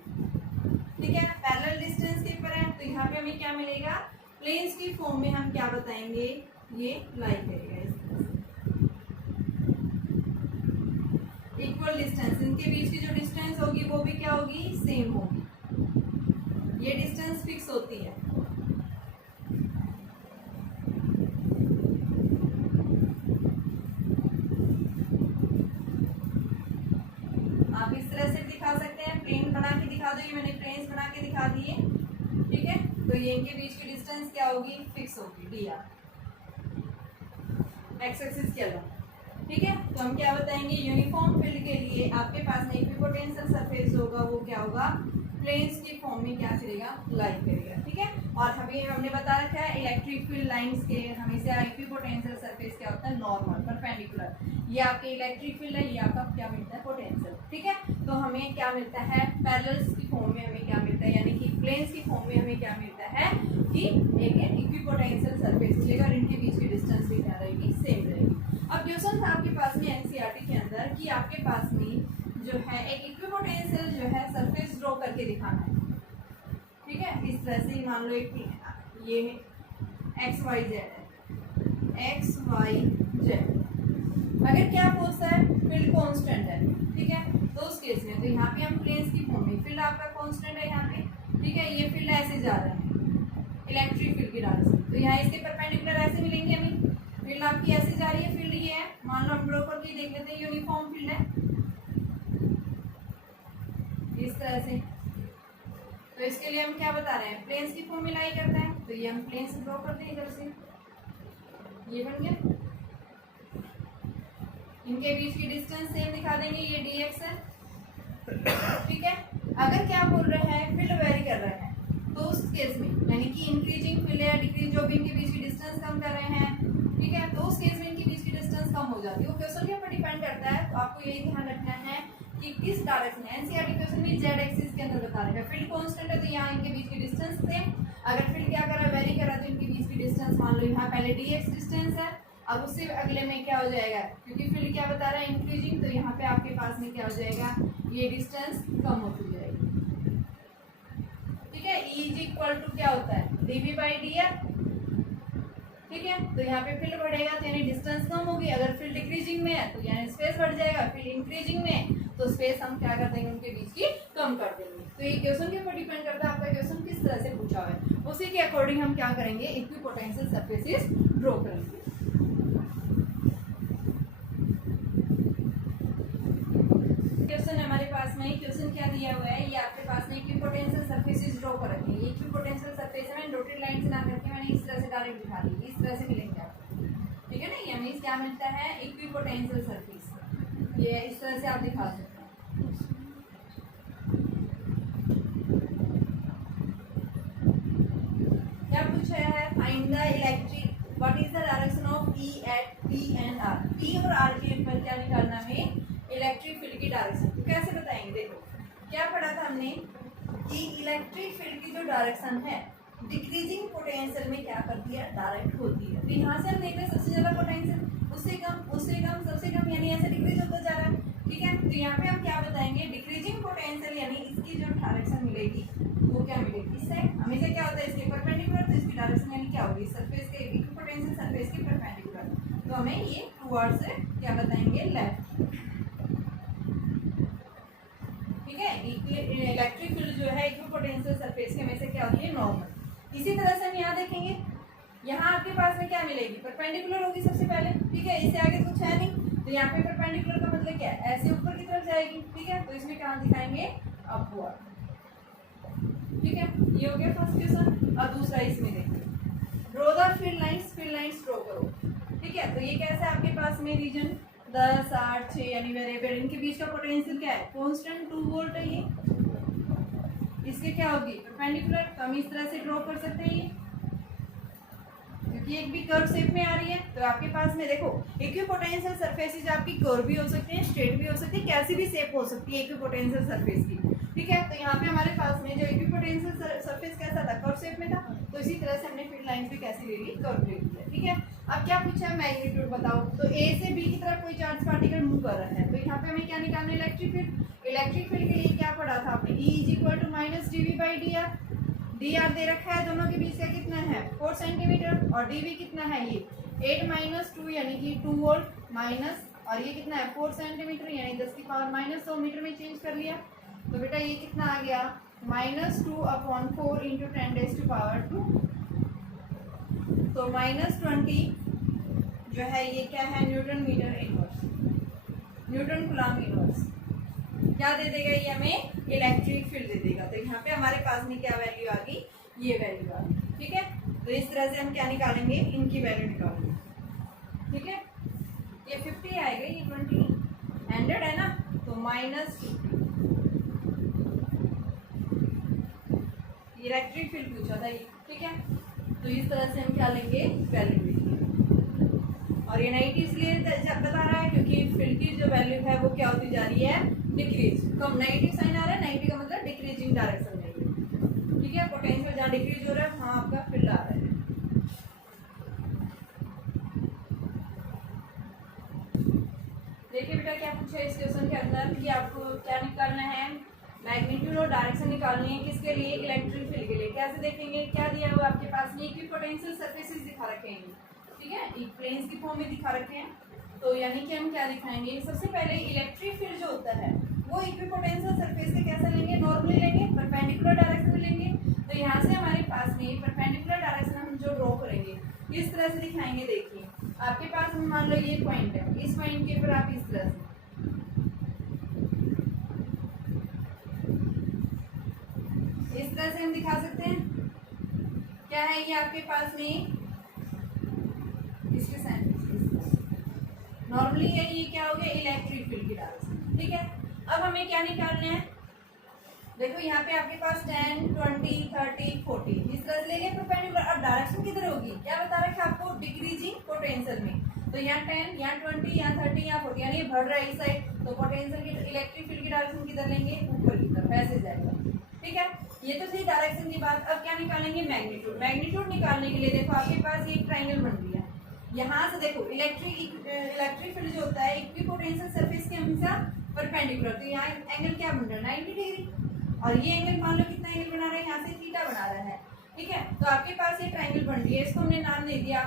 ठीक है, पैरेलल डिस्टेंस के ऊपर है तो यहाँ पे हमें क्या मिलेगा, प्लेन्स की फॉर्म में हम क्या बताएंगे, ये लाई करेगा इस तरह से। इक्वल डिस्टेंस, इनके बीच की जो डिस्टेंस होगी वो भी क्या होगी, सेम होगी, ये डिस्टेंस फिक्स होती है। आप इस तरह से दिखा सकते हैं, प्लेन बना के दिखा दो, ये मैंने प्लेन्स बना के दिखा दिए। ठीक है, तो ये इनके बीच की डिस्टेंस क्या होगी, फिक्स होगी, डी आर, एक्स एक्सिस के अलावा। ठीक है, तो हम क्या बताएंगे, यूनिफॉर्म फील्ड के लिए आपके पास में इक्विपोटेंशियल सरफेस होगा वो क्या होगा, प्लेन्स की फॉर्म में क्या करेगा, लाई करेगा। ठीक है, और अभी हमने बता रखा है इलेक्ट्रिक फील्ड लाइंस के हमेशा इक्विपोटेंशियल सरफेस क्या होता है, नॉर्मल परपेंडिकुलर। ये आपके इलेक्ट्रिक फील्ड है, ये आपका क्या मिलता है, पोटेंशियल। ठीक है, तो हमें क्या मिलता है, पैरेलल्स की फॉर्म में हमें क्या मिलता है, यानी कि प्लेन्स की फॉर्म में हमें क्या मिलता है कि एक इक्विपोटेंशियल सरफेस मिलेगा और इनके बीच की डिस्टेंस भी क्या रहेगी, सेम रहेगी। अब क्वेश्चन था आपके पास में एनसीईआरटी के अंदर कि आपके पास में जो है एक इक्विपोटेंशियल जो है सरफेस ड्रॉ करके दिखाना है। ठीक है, इस तरह से मान लो एक ये एक्स वाई जेड है, एक्स वाई जेड, अगर क्या पूछता है, फील्ड कांस्टेंट है। ठीक है, तो उस केस में तो यहाँ पे हम प्लेन्स की फॉर्म में, फील्ड आपका कांस्टेंट है यहाँ पे। ठीक है, ये फील्ड ऐसे जा रहा है इलेक्ट्रिक फील्ड की डायरेक्शन, तो यहाँ इसके परपेंडिकुलर ऐसे मिलेंगे हमें, फील्ड आपकी ऐसे जा रही है, फील्ड ये है, मान लो हम ड्रॉ करके देख लेते हैं, यूनिफॉर्म फील्ड है इस तरह से। तो इसके लिए हम क्या बता रहे हैं, प्लेन्स की फॉर्म में लाई करते हैं, तो ये हम प्लेन से ड्रॉ करते हैं इधर से, ये बन गया, इनके बीच की डिस्टेंस सेम दिखा देंगे, ये dx है। ठीक है, अगर क्या बोल रहे हैं, फील्ड वेरी कर रहे हैं, तो उस केस में यानी कि इंक्रीजिंग फील्ड या डिक्रीज, जो भी इनके बीच की डिस्टेंस कम कर रहे हैं, ठीक है, तो उस केस में इनके बीच की डिस्टेंस कम हो जाती है। वो क्वेश्चन के ऊपर डिपेंड करता है, तो आपको यही ध्यान रखना है कि किस डायरेक्शन में। एनसीईआरटी क्वेश्चन में जेड एक्सिस के अंदर बता रहे हैं, फील्ड कांस्टेंट है तो यहाँ इनके बीच की डिस्टेंस सेम, अगर फील्ड क्या कर रहा है, वेरी कर रहा है, तो इनके बीच की डिस्टेंस मान लो यहाँ पहले dx डिस्टेंस है, अब उससे अगले में क्या हो जाएगा, क्योंकि फील्ड क्या बता रहा है, इंक्रीजिंग, तो यहाँ पे आपके पास में क्या हो जाएगा, ये डिस्टेंस कम होती जाएगी। ठीक है, E इज इक्वल टू क्या होता है, dv बाई dr। ठीक है, तो यहाँ पे फील्ड बढ़ेगा तो यानी डिस्टेंस कम होगी, अगर फील्ड डिक्रीजिंग में है तो यानी स्पेस बढ़ जाएगा, फील्ड इंक्रीजिंग में तो स्पेस हम क्या कर देंगे, उनके बीच की कम कर देंगे। तो ये क्वेश्चन के ऊपर डिपेंड करता है आपका क्वेश्चन किस तरह से पूछा हुआ है, उसी के अकॉर्डिंग हम क्या करेंगे, इक्विपोटेंशियल सरफेसेस ड्रॉ करेंगे। क्वेश्चन हमारे पास में क्वेश्चन क्या दिया हुआ है, ये आपके पास में इक्विपोटेंशियल सरफेसेस ड्रॉ कर रखे हैं। ये इक्विपोटेंशियल सरफेस है, मैंने डॉटेड लाइन से ना करके मैंने इस तरह से डायरेक्ट दिखा दी, इस तरह से मिलेंगे आपको। ठीक है ना, ये मींस क्या मिलता है, इक्विपोटेंशियल सरफेस, ये इस तरह से आप दिखा सकते हैं। क्या पूछा है, find the electric, what is the direction of E at P and R। P और R के ऊपर क्या निकालना है, इलेक्ट्रिक फील्ड की डायरेक्शन। तो कैसे बताएंगे, देखो क्या पढ़ा था हमने कि इलेक्ट्रिक फील्ड की जो डायरेक्शन है डिक्रीजिंग पोटेंशियल में क्या करती है, डायरेक्ट होती है। तो यहाँ से हम देख रहे हैं सबसे ज्यादा पोटेंशियल, उससे कम सबसे कम, यानी ऐसे डिक्रीज होता जा रहा है। ठीक है, तो यहाँ पे हम क्या बताएंगे, डिक्रीजिंग पोटेंशियल यानी इसकी जो डायरेक्शन मिलेगी वो क्या मिलेगी, इस साइड। हमेशा क्या होता है, इसके परपेंडिकुलर, तो इसकी डायरेक्शन यानी क्या होगी, सरफेस के इक्विपोटेंशियल सरफेस के परपेंडिकुलर, तो हमें ये टुवर्ड्स क्या बताएंगे, लेफ्ट। ठीक है, इलेक्ट्रिक फील्ड जो है इक्विपोटेंशियल सरफेस के हमेशा क्या होती है, नॉर्मल। इसी तरह से हम यहाँ देखेंगे, यहाँ आपके पास में क्या मिलेगी, परपेंडिकुलर होगी सबसे पहले, ठीक है, इससे आगे कुछ है नहीं, तो यहाँ पे परपेंडिकुलर का मतलब क्या है, ऐसे ऊपर की तरफ जाएगी, ठीक है, तो इसमें कहाँ दिखाएंगे, अपवर्ड, ठीक है, ये हो गया फर्स्ट क्वेश्चन। और दूसरा इसमें देखिए, draw the field lines draw करो, ठीक है, तो ये कैसा है आपके पास में रीजन 10, 8, 6 यानी वेरिएबल, इनके बीच का पोटेंशियल क्या है, कांस्टेंट 2 वोल्ट है ये, इसके क्या होगी, परपेंडिकुलर, तो हम इस तरह से ड्रॉ कर सकते हैं ये, क्योंकि एक भी कर्व शेप में आ रही है, तो आपके पास में देखो इक्विपोटेंशियल सरफेसेज आपकी कर्व भी हो सकते हैं, स्ट्रेट भी हो सकती है, कैसी भी शेप हो सकती है इक्विपोटेंशियल सरफेस की, ठीक है, तो यहाँ पे हमारे पास में जो इक्विपोटेंशियल सरफेस कैसा था, कर्व शेप में था, तो इसी तरह से हमने फील्ड लाइन भी कैसी ले ली, कर्व ले ली है, ठीक है। अब क्या पूछा है, मैग्नीट्यूड बताओ, तो ए से बी की तरफ कोई चार्ज पार्टिकल मूव कर रहा है, तो यहाँ पे हमें क्या निकालना है, इलेक्ट्रिक फील्ड। इलेक्ट्रिक फील्ड के लिए क्या पढ़ा था आपने, E = -dV/dr, dr दे रखा है, दोनों के बीच का कितना है 4 सेंटीमीटर, और dv कितना है ये 8 - 2 यानी कि 2 वोल्ट माइनस, और ये कितना है 4 सेंटीमीटर यानी 10⁻⁻⁻⁻⁻ मीटर में चेंज कर लिया, तो बेटा ये कितना आ गया -2/4 × 10⁻², तो -20 जो है ये क्या है, newton metre inverse, newton coulomb inverse, क्या दे देगा ये हमें, इलेक्ट्रिक फील्ड दे देगा। तो यहाँ पे हमारे पास में क्या वैल्यू आ गई, ये वैल्यू आ गई, ठीक है, तो इस तरह से हम क्या निकालेंगे, इनकी वैल्यू निकालेंगे, ठीक है, ये 50 आएगा, ये 20 100 है ना, तो -50, इलेक्ट्रिक फील्ड पूछा था ये, ठीक है, तो इस तरह से हम क्या लेंगे, वैल्यू लेंगे, और ये 90 इसलिए बता रहा है क्योंकि फील्ड की जो वैल्यू है वो क्या होती जा रही है, डिक्रीज, कम, नेगेटिव साइन आ रहा है, 90 का मतलब डिक्रीजिंग डायरेक्शन में, ठीक है, पोटेंशियल जहाँ डिक्रीज हो रहा है वहाँ आपका फील्ड आ रहा है। देखिए बेटा क्या पूछा इस क्वेश्चन के अंदर कि आपको क्या निकालना है, मैग्नीट्यूड और डायरेक्शन निकालनी है, किसके लिए, इलेक्ट्रिक फील्ड के लिए। कैसे देखेंगे, क्या दिया हुआ आपके पास में, इक्विपोटेंशियल सरफेसेस दिखा रखे हैं, ठीक है, एक प्लेन्स की फॉर्म में दिखा रखे हैं, तो यानी कि हम क्या दिखाएंगे, सबसे पहले इलेक्ट्रिक फील्ड जो होता है वो इक्विपोटेंशियल सरफेस से कैसा लेंगे, नॉर्मली लेंगे, परपेंडिकुलर डायरेक्शन में लेंगे, तो यहाँ से हमारे पास में परपेंडिकुलर डायरेक्शन हम जो ड्रॉ करेंगे इस तरह से दिखाएंगे। देखिए आपके पास में मान लो ये पॉइंट है, इस पॉइंट के ऊपर आप इस तरह से हम दिखा सकते हैं, क्या है ये आपके पास में, इसके साथ नॉर्मली है, ये क्या हो गया, इलेक्ट्रिक फील्ड की डायरेक्शन, ठीक है। अब हमें क्या निकालना है, देखो यहाँ पे आपके पास 10, 20, 30, 40 इस तरह से लेंगे परपेंडिकुलर, अब डायरेक्शन किधर होगी, क्या बता रखा है आपको, डिक्रीजिंग पोटेंशियल में, तो यहाँ 10, यहाँ 20, यहाँ 30, यहाँ 40 यानी बढ़ रहा है इस साइड, तो पोटेंशियल की इलेक्ट्रिक फील्ड की डायरेक्शन किधर लेंगे, ऊपर की तरफ, ऐसे जाएगा, ठीक है। ये तो थी डायरेक्शन की बात। अब क्या निकालेंगे, मैग्नीट्यूड। मैग्नीट्यूड निकालने के लिए देखो आपके पास एक ट्राइंगल बन रही है, यहाँ से देखो इलेक्ट्रिक फील्ड जो होता है इक्विपोटेंशियल सरफेस के हमेशा परपेंडिकुलर, तो यहाँ एंगल क्या बन रहा है 90 डिग्री, और ये एंगल मान लो कितना एंगल बना रहा है, यहाँ से थीटा बना रहा है, ठीक है। तो आपके पास ये ट्राइंगल बन रही है, इसको हमने नाम दे दिया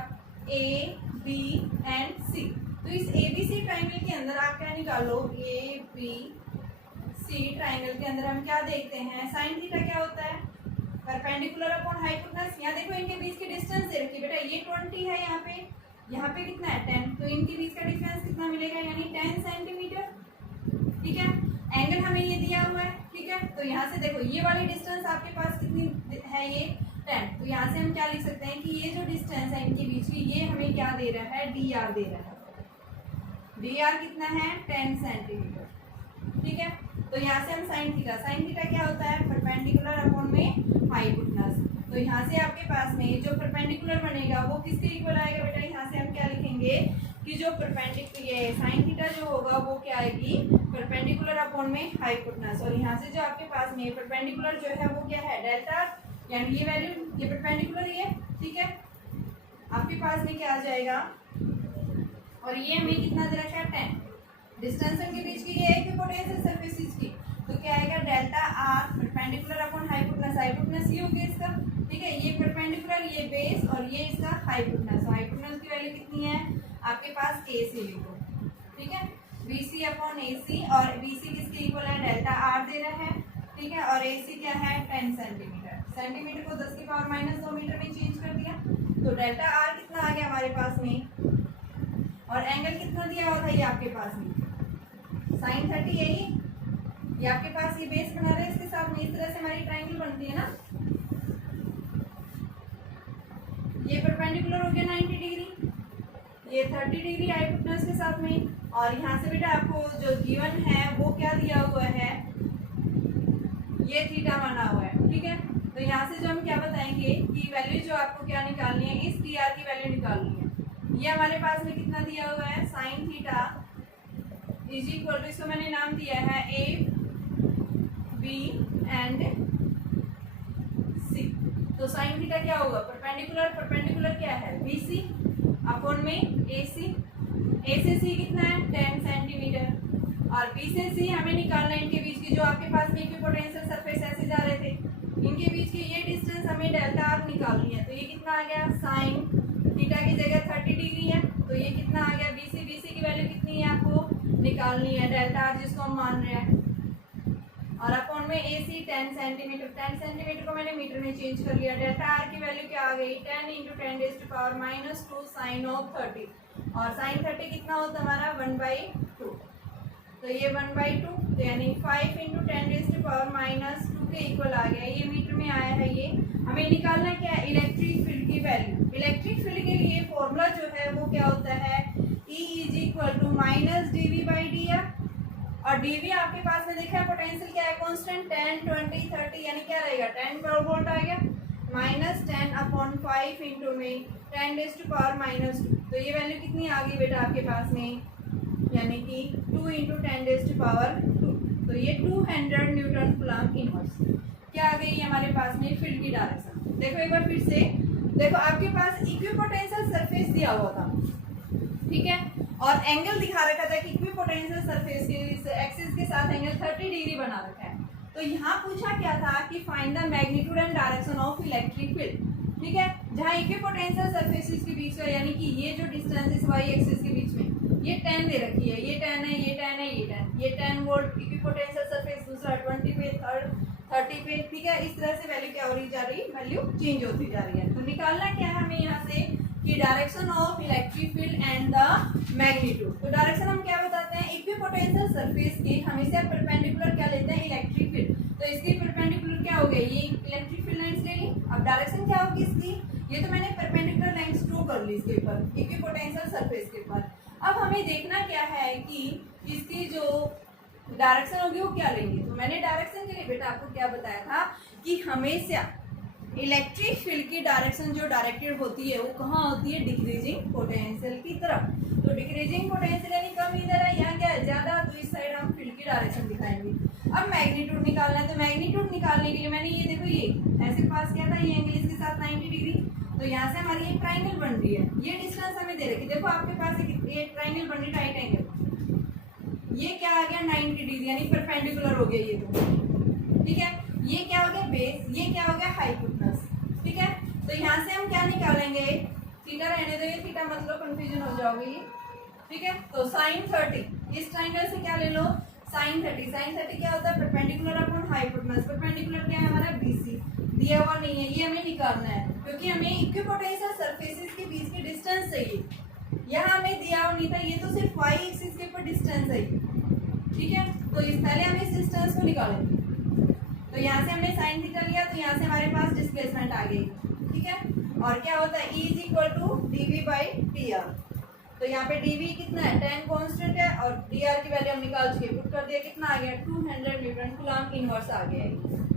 ए बी एंड सी। तो इस ABC ट्राइंगल के अंदर आप क्या निकालो, ABC ट्राइंगल के अंदर हम क्या देखते हैं, साइन थीटा क्या होता है, परपेंडिकुलर अपॉन हाइपोटेनस। यहाँ देखो इनके बीच की डिस्टेंस दे रखी है बेटा, ये 20 है, यहाँ पे कितना है 10, तो इनके बीच का डिफरेंस कितना मिलेगा, यानी 10 सेंटीमीटर, ठीक है। एंगल हमें ये दिया हुआ है, ठीक है, तो यहाँ से देखो ये वाली डिस्टेंस आपके पास कितनी है, ये 10, तो यहाँ से हम क्या लिख सकते हैं कि ये जो डिस्टेंस है इनके बीच की, ये हमें क्या दे रहा है, dr दे रहा है, dr कितना है 10 सेंटीमीटर, ठीक है। तो यहाँ से हम साइन थीटा क्या होता है, परपेंडिकुलर अपॉन में हाइपोटेनस, तो यहाँ से आपके पास में जो परपेंडिकुलर बनेगा वो किसके इक्वल आएगा बेटा, यहाँ से हम क्या लिखेंगे कि जो परपेंडिकुलर ये साइन थीटा जो होगा वो क्या आएगी, परपेंडिकुलर अपॉन में हाइपोटेनस, और यहाँ से जो आपके पास में परपेंडिकुलर जो है वो क्या है डेल्टा, यानी ये वैल्यू ये परपेंडिकुलर ही है, ठीक है। आपके पास में क्या आ जाएगा, और ये हमें कितना दे रखा है 10, डिस्टेंस के बीच की ये है कि पोटेंशियल सरफेसेस की, तो क्या आएगा delta R perpendicular upon hypotenuse, hypotenuse ये हो गया इसका, ठीक है, ये परपेंडिकुलर ये बेस और ये इसका हाइपोटेनस, हाइपोटेनस की वैल्यू कितनी है आपके पास AC लिखो, ठीक है, BC अपॉन AC, और BC किसके इक्वल है, डेल्टा आर दे रहा है, ठीक है, और AC क्या है 10 सेंटीमीटर, सेंटीमीटर को 10⁻⁻2 मीटर में चेंज कर दिया, तो डेल्टा आर कितना आ गया हमारे पास में, और एंगल कितना दिया हुआ था ये आपके पास में sin 30, यही ये आपके पास ये बेस बना रहे हैं इसके साथ में, इस तरह से हमारी ट्रायंगल बनती है ना। ये परपेंडिकुलर हो गया 90 डिग्री, ये 30 डिग्री हाइपोटेन्यूज के साथ में, और यहाँ से बेटा आपको जो गिवन है वो क्या दिया हुआ है, ये थीटा बना हुआ है, ठीक है। तो यहाँ से जो हम क्या बताएंगे कि वैल्यू जो आपको क्या निकालनी है, इस डी आर की वैल्यू निकालनी है। ये हमारे पास में कितना दिया हुआ है, sine theta is equal to, इसको मैंने नाम दिया है ए बी एंड सी। तो साइन थीटा क्या होगा, परपेंडिकुलर, परपेंडिकुलर क्या है बी सी अपॉन में ए सी, ए से सी कितना है 10 सेंटीमीटर, और बी से सी हमें निकालना है इनके बीच की, जो आपके पास में इक्विपोटेंशियल सरफेस ऐसे जा रहे थे, इनके बीच की ये डिस्टेंस हमें डेल्टा आर निकालनी है। तो ये कितना आ गया, साइन थीटा की जगह 30 डिग्री है, तो ये कितना आ गया बी सी की वैल्यू कितनी है आपको निकालनी है, डेल्टा आर जिसको हम मान रहे हैं, और अपॉन में ए सी 10 सेंटीमीटर, 10 सेंटीमीटर को मैंने मीटर में चेंज कर लिया। डेल्टा आर की वैल्यू क्या आ गई, 10 इंटू 10⁻⁻2 साइन ऑफ 30, और साइन 30 कितना होता है हमारा 1/2, तो ये 1/2, तो यानी 5 इंटू 10⁻2 के इक्वल आ गया, ये मीटर में आया है। ये हमें निकालना क्या है, इलेक्ट्रिक फील्ड की वैल्यू। इलेक्ट्रिक फील्ड के लिए फॉर्मूला जो है वो क्या होता है, E is equal to -dv/dr, और dv आपके पास में देखा है पोटेंशियल क्या है, कांस्टेंट 10 20 30, यानी क्या रहेगा 10 वोल्ट आ गया, -10/5 इंटू में 10⁻², तो ये वैल्यू कितनी आ गई बेटा आपके पास में, यानी कि 2 इंटू 10⁻², तो ये 200 न्यूटन कूलम्ब इनवर्स क्या आ गई हमारे पास में फील्ड की डायरेक्शन। देखो एक बार फिर से देखो, आपके पास इक्विपोटेंशियल सरफेस दिया हुआ था, ठीक है, और एंगल दिखा रखा था कि इक्विपोटेंशियल सरफेस के एक्सिस के साथ एंगल 30 डिग्री बना रखा है। तो यहाँ पूछा क्या था कि find the magnitude and direction of electric field, ठीक है, जहाँ इक्विपोटेंशियल सरफेसेस के बीच में, यानी कि ये जो डिस्टेंस इस वाई एक्सिस के बीच में ये 10 दे रखी है, ये 10 है, ये 10 है, ये 10, ये 10 वोल्ट इक्विपोटेंशियल सरफेस, दूसरा 20 पे, थर्ड 30 पे, ठीक है। इस तरह से वैल्यू क्या हो रही जा रही, वैल्यू चेंज होती जा रही है। तो निकालना क्या है हमें यहाँ से कि direction of electric field and the magnitude. तो डायरेक्शन हम क्या बताते हैं, इक्विपोटेंशियल सरफेस के हमेशा परपेंडिकुलर क्या लेते हैं, इलेक्ट्रिक फील्ड, तो इसकी परपेंडिकुलर क्या हो गई, ये इलेक्ट्रिक फील्ड लाइंस ले ली। अब डायरेक्शन क्या होगी इसकी, ये तो मैंने परपेंडिकुलर लाइंस ड्रॉ कर ली इसके ऊपर, इक्विपोटेंशियल सरफेस के ऊपर। अब हमें देखना क्या है कि इसकी जो डायरेक्शन होगी वो क्या लेंगे। तो मैंने डायरेक्शन के लिए बेटा आपको क्या बताया था कि हमेशा इलेक्ट्रिक फील्ड की डायरेक्शन जो डायरेक्टेड होती है वो कहाँ होती है, डिक्रीजिंग पोटेंशियल की तरफ। तो डिक्रीजिंग पोटेंशियल यानी कम इधर है, यहाँ क्या है ज्यादा, तो इस साइड हम फील्ड की डायरेक्शन दिखाएंगे। अब मैग्नीट्यूड निकालना है, तो मैग्नीट्यूड निकालने के लिए मैंने ये देखो ये ऐसे पास किया था, ये एंगल इसके साथ 90 डिग्री, तो यहाँ से हमारी एक ट्राइंगल बन रही है, ये डिस्टेंस हमें दे रखी, देखो आपके पास एक ट्राइंगल बन रही है, राइट एंगल, ये क्या आ गया 90 डिग्री यानी परपेंडिकुलर हो गया ये तो, ठीक है। ये क्या हो गया बेस, ये क्या हो गया हाइपोटेन्यूज, ठीक है। तो यहाँ से हम क्या निकालेंगे, थीटा रहने दो, ये थीटा मतलब कंफ्यूजन हो जाओगी, ठीक है। तो साइन 30, इस ट्राइंगल से क्या ले लो साइन 30, साइन 30 क्या होता है परपेंडिकुलर अपॉन हाइपोटेन्यूज, परपेंडिकुलर क्या है हमारा BC, दिया हुआ नहीं है, ये हमें निकालना है क्योंकि हमें इक्विपोटेंशियल सरफेसेस के बीच की डिस्टेंस चाहिए, यहाँ हमें दिया हुआ नहीं था, ये तो सिर्फ y एक्सिस के ऊपर डिस्टेंस है, ठीक है। तो इस पहले हम इस डिस्टेंस को निकालेंगे, तो यहाँ से हमने साइन थीटा लिया, तो यहाँ से हमारे पास डिस्प्लेसमेंट आ गई, ठीक है। और क्या होता है E is equal to dv/dr, तो यहाँ पे dv कितना है 10 कांस्टेंट है, और dr की वैल्यू हम निकाल चुके, पुट कर दिया, कितना आ गया 200 न्यूटन कूलम्ब इनवर्स आ गया है।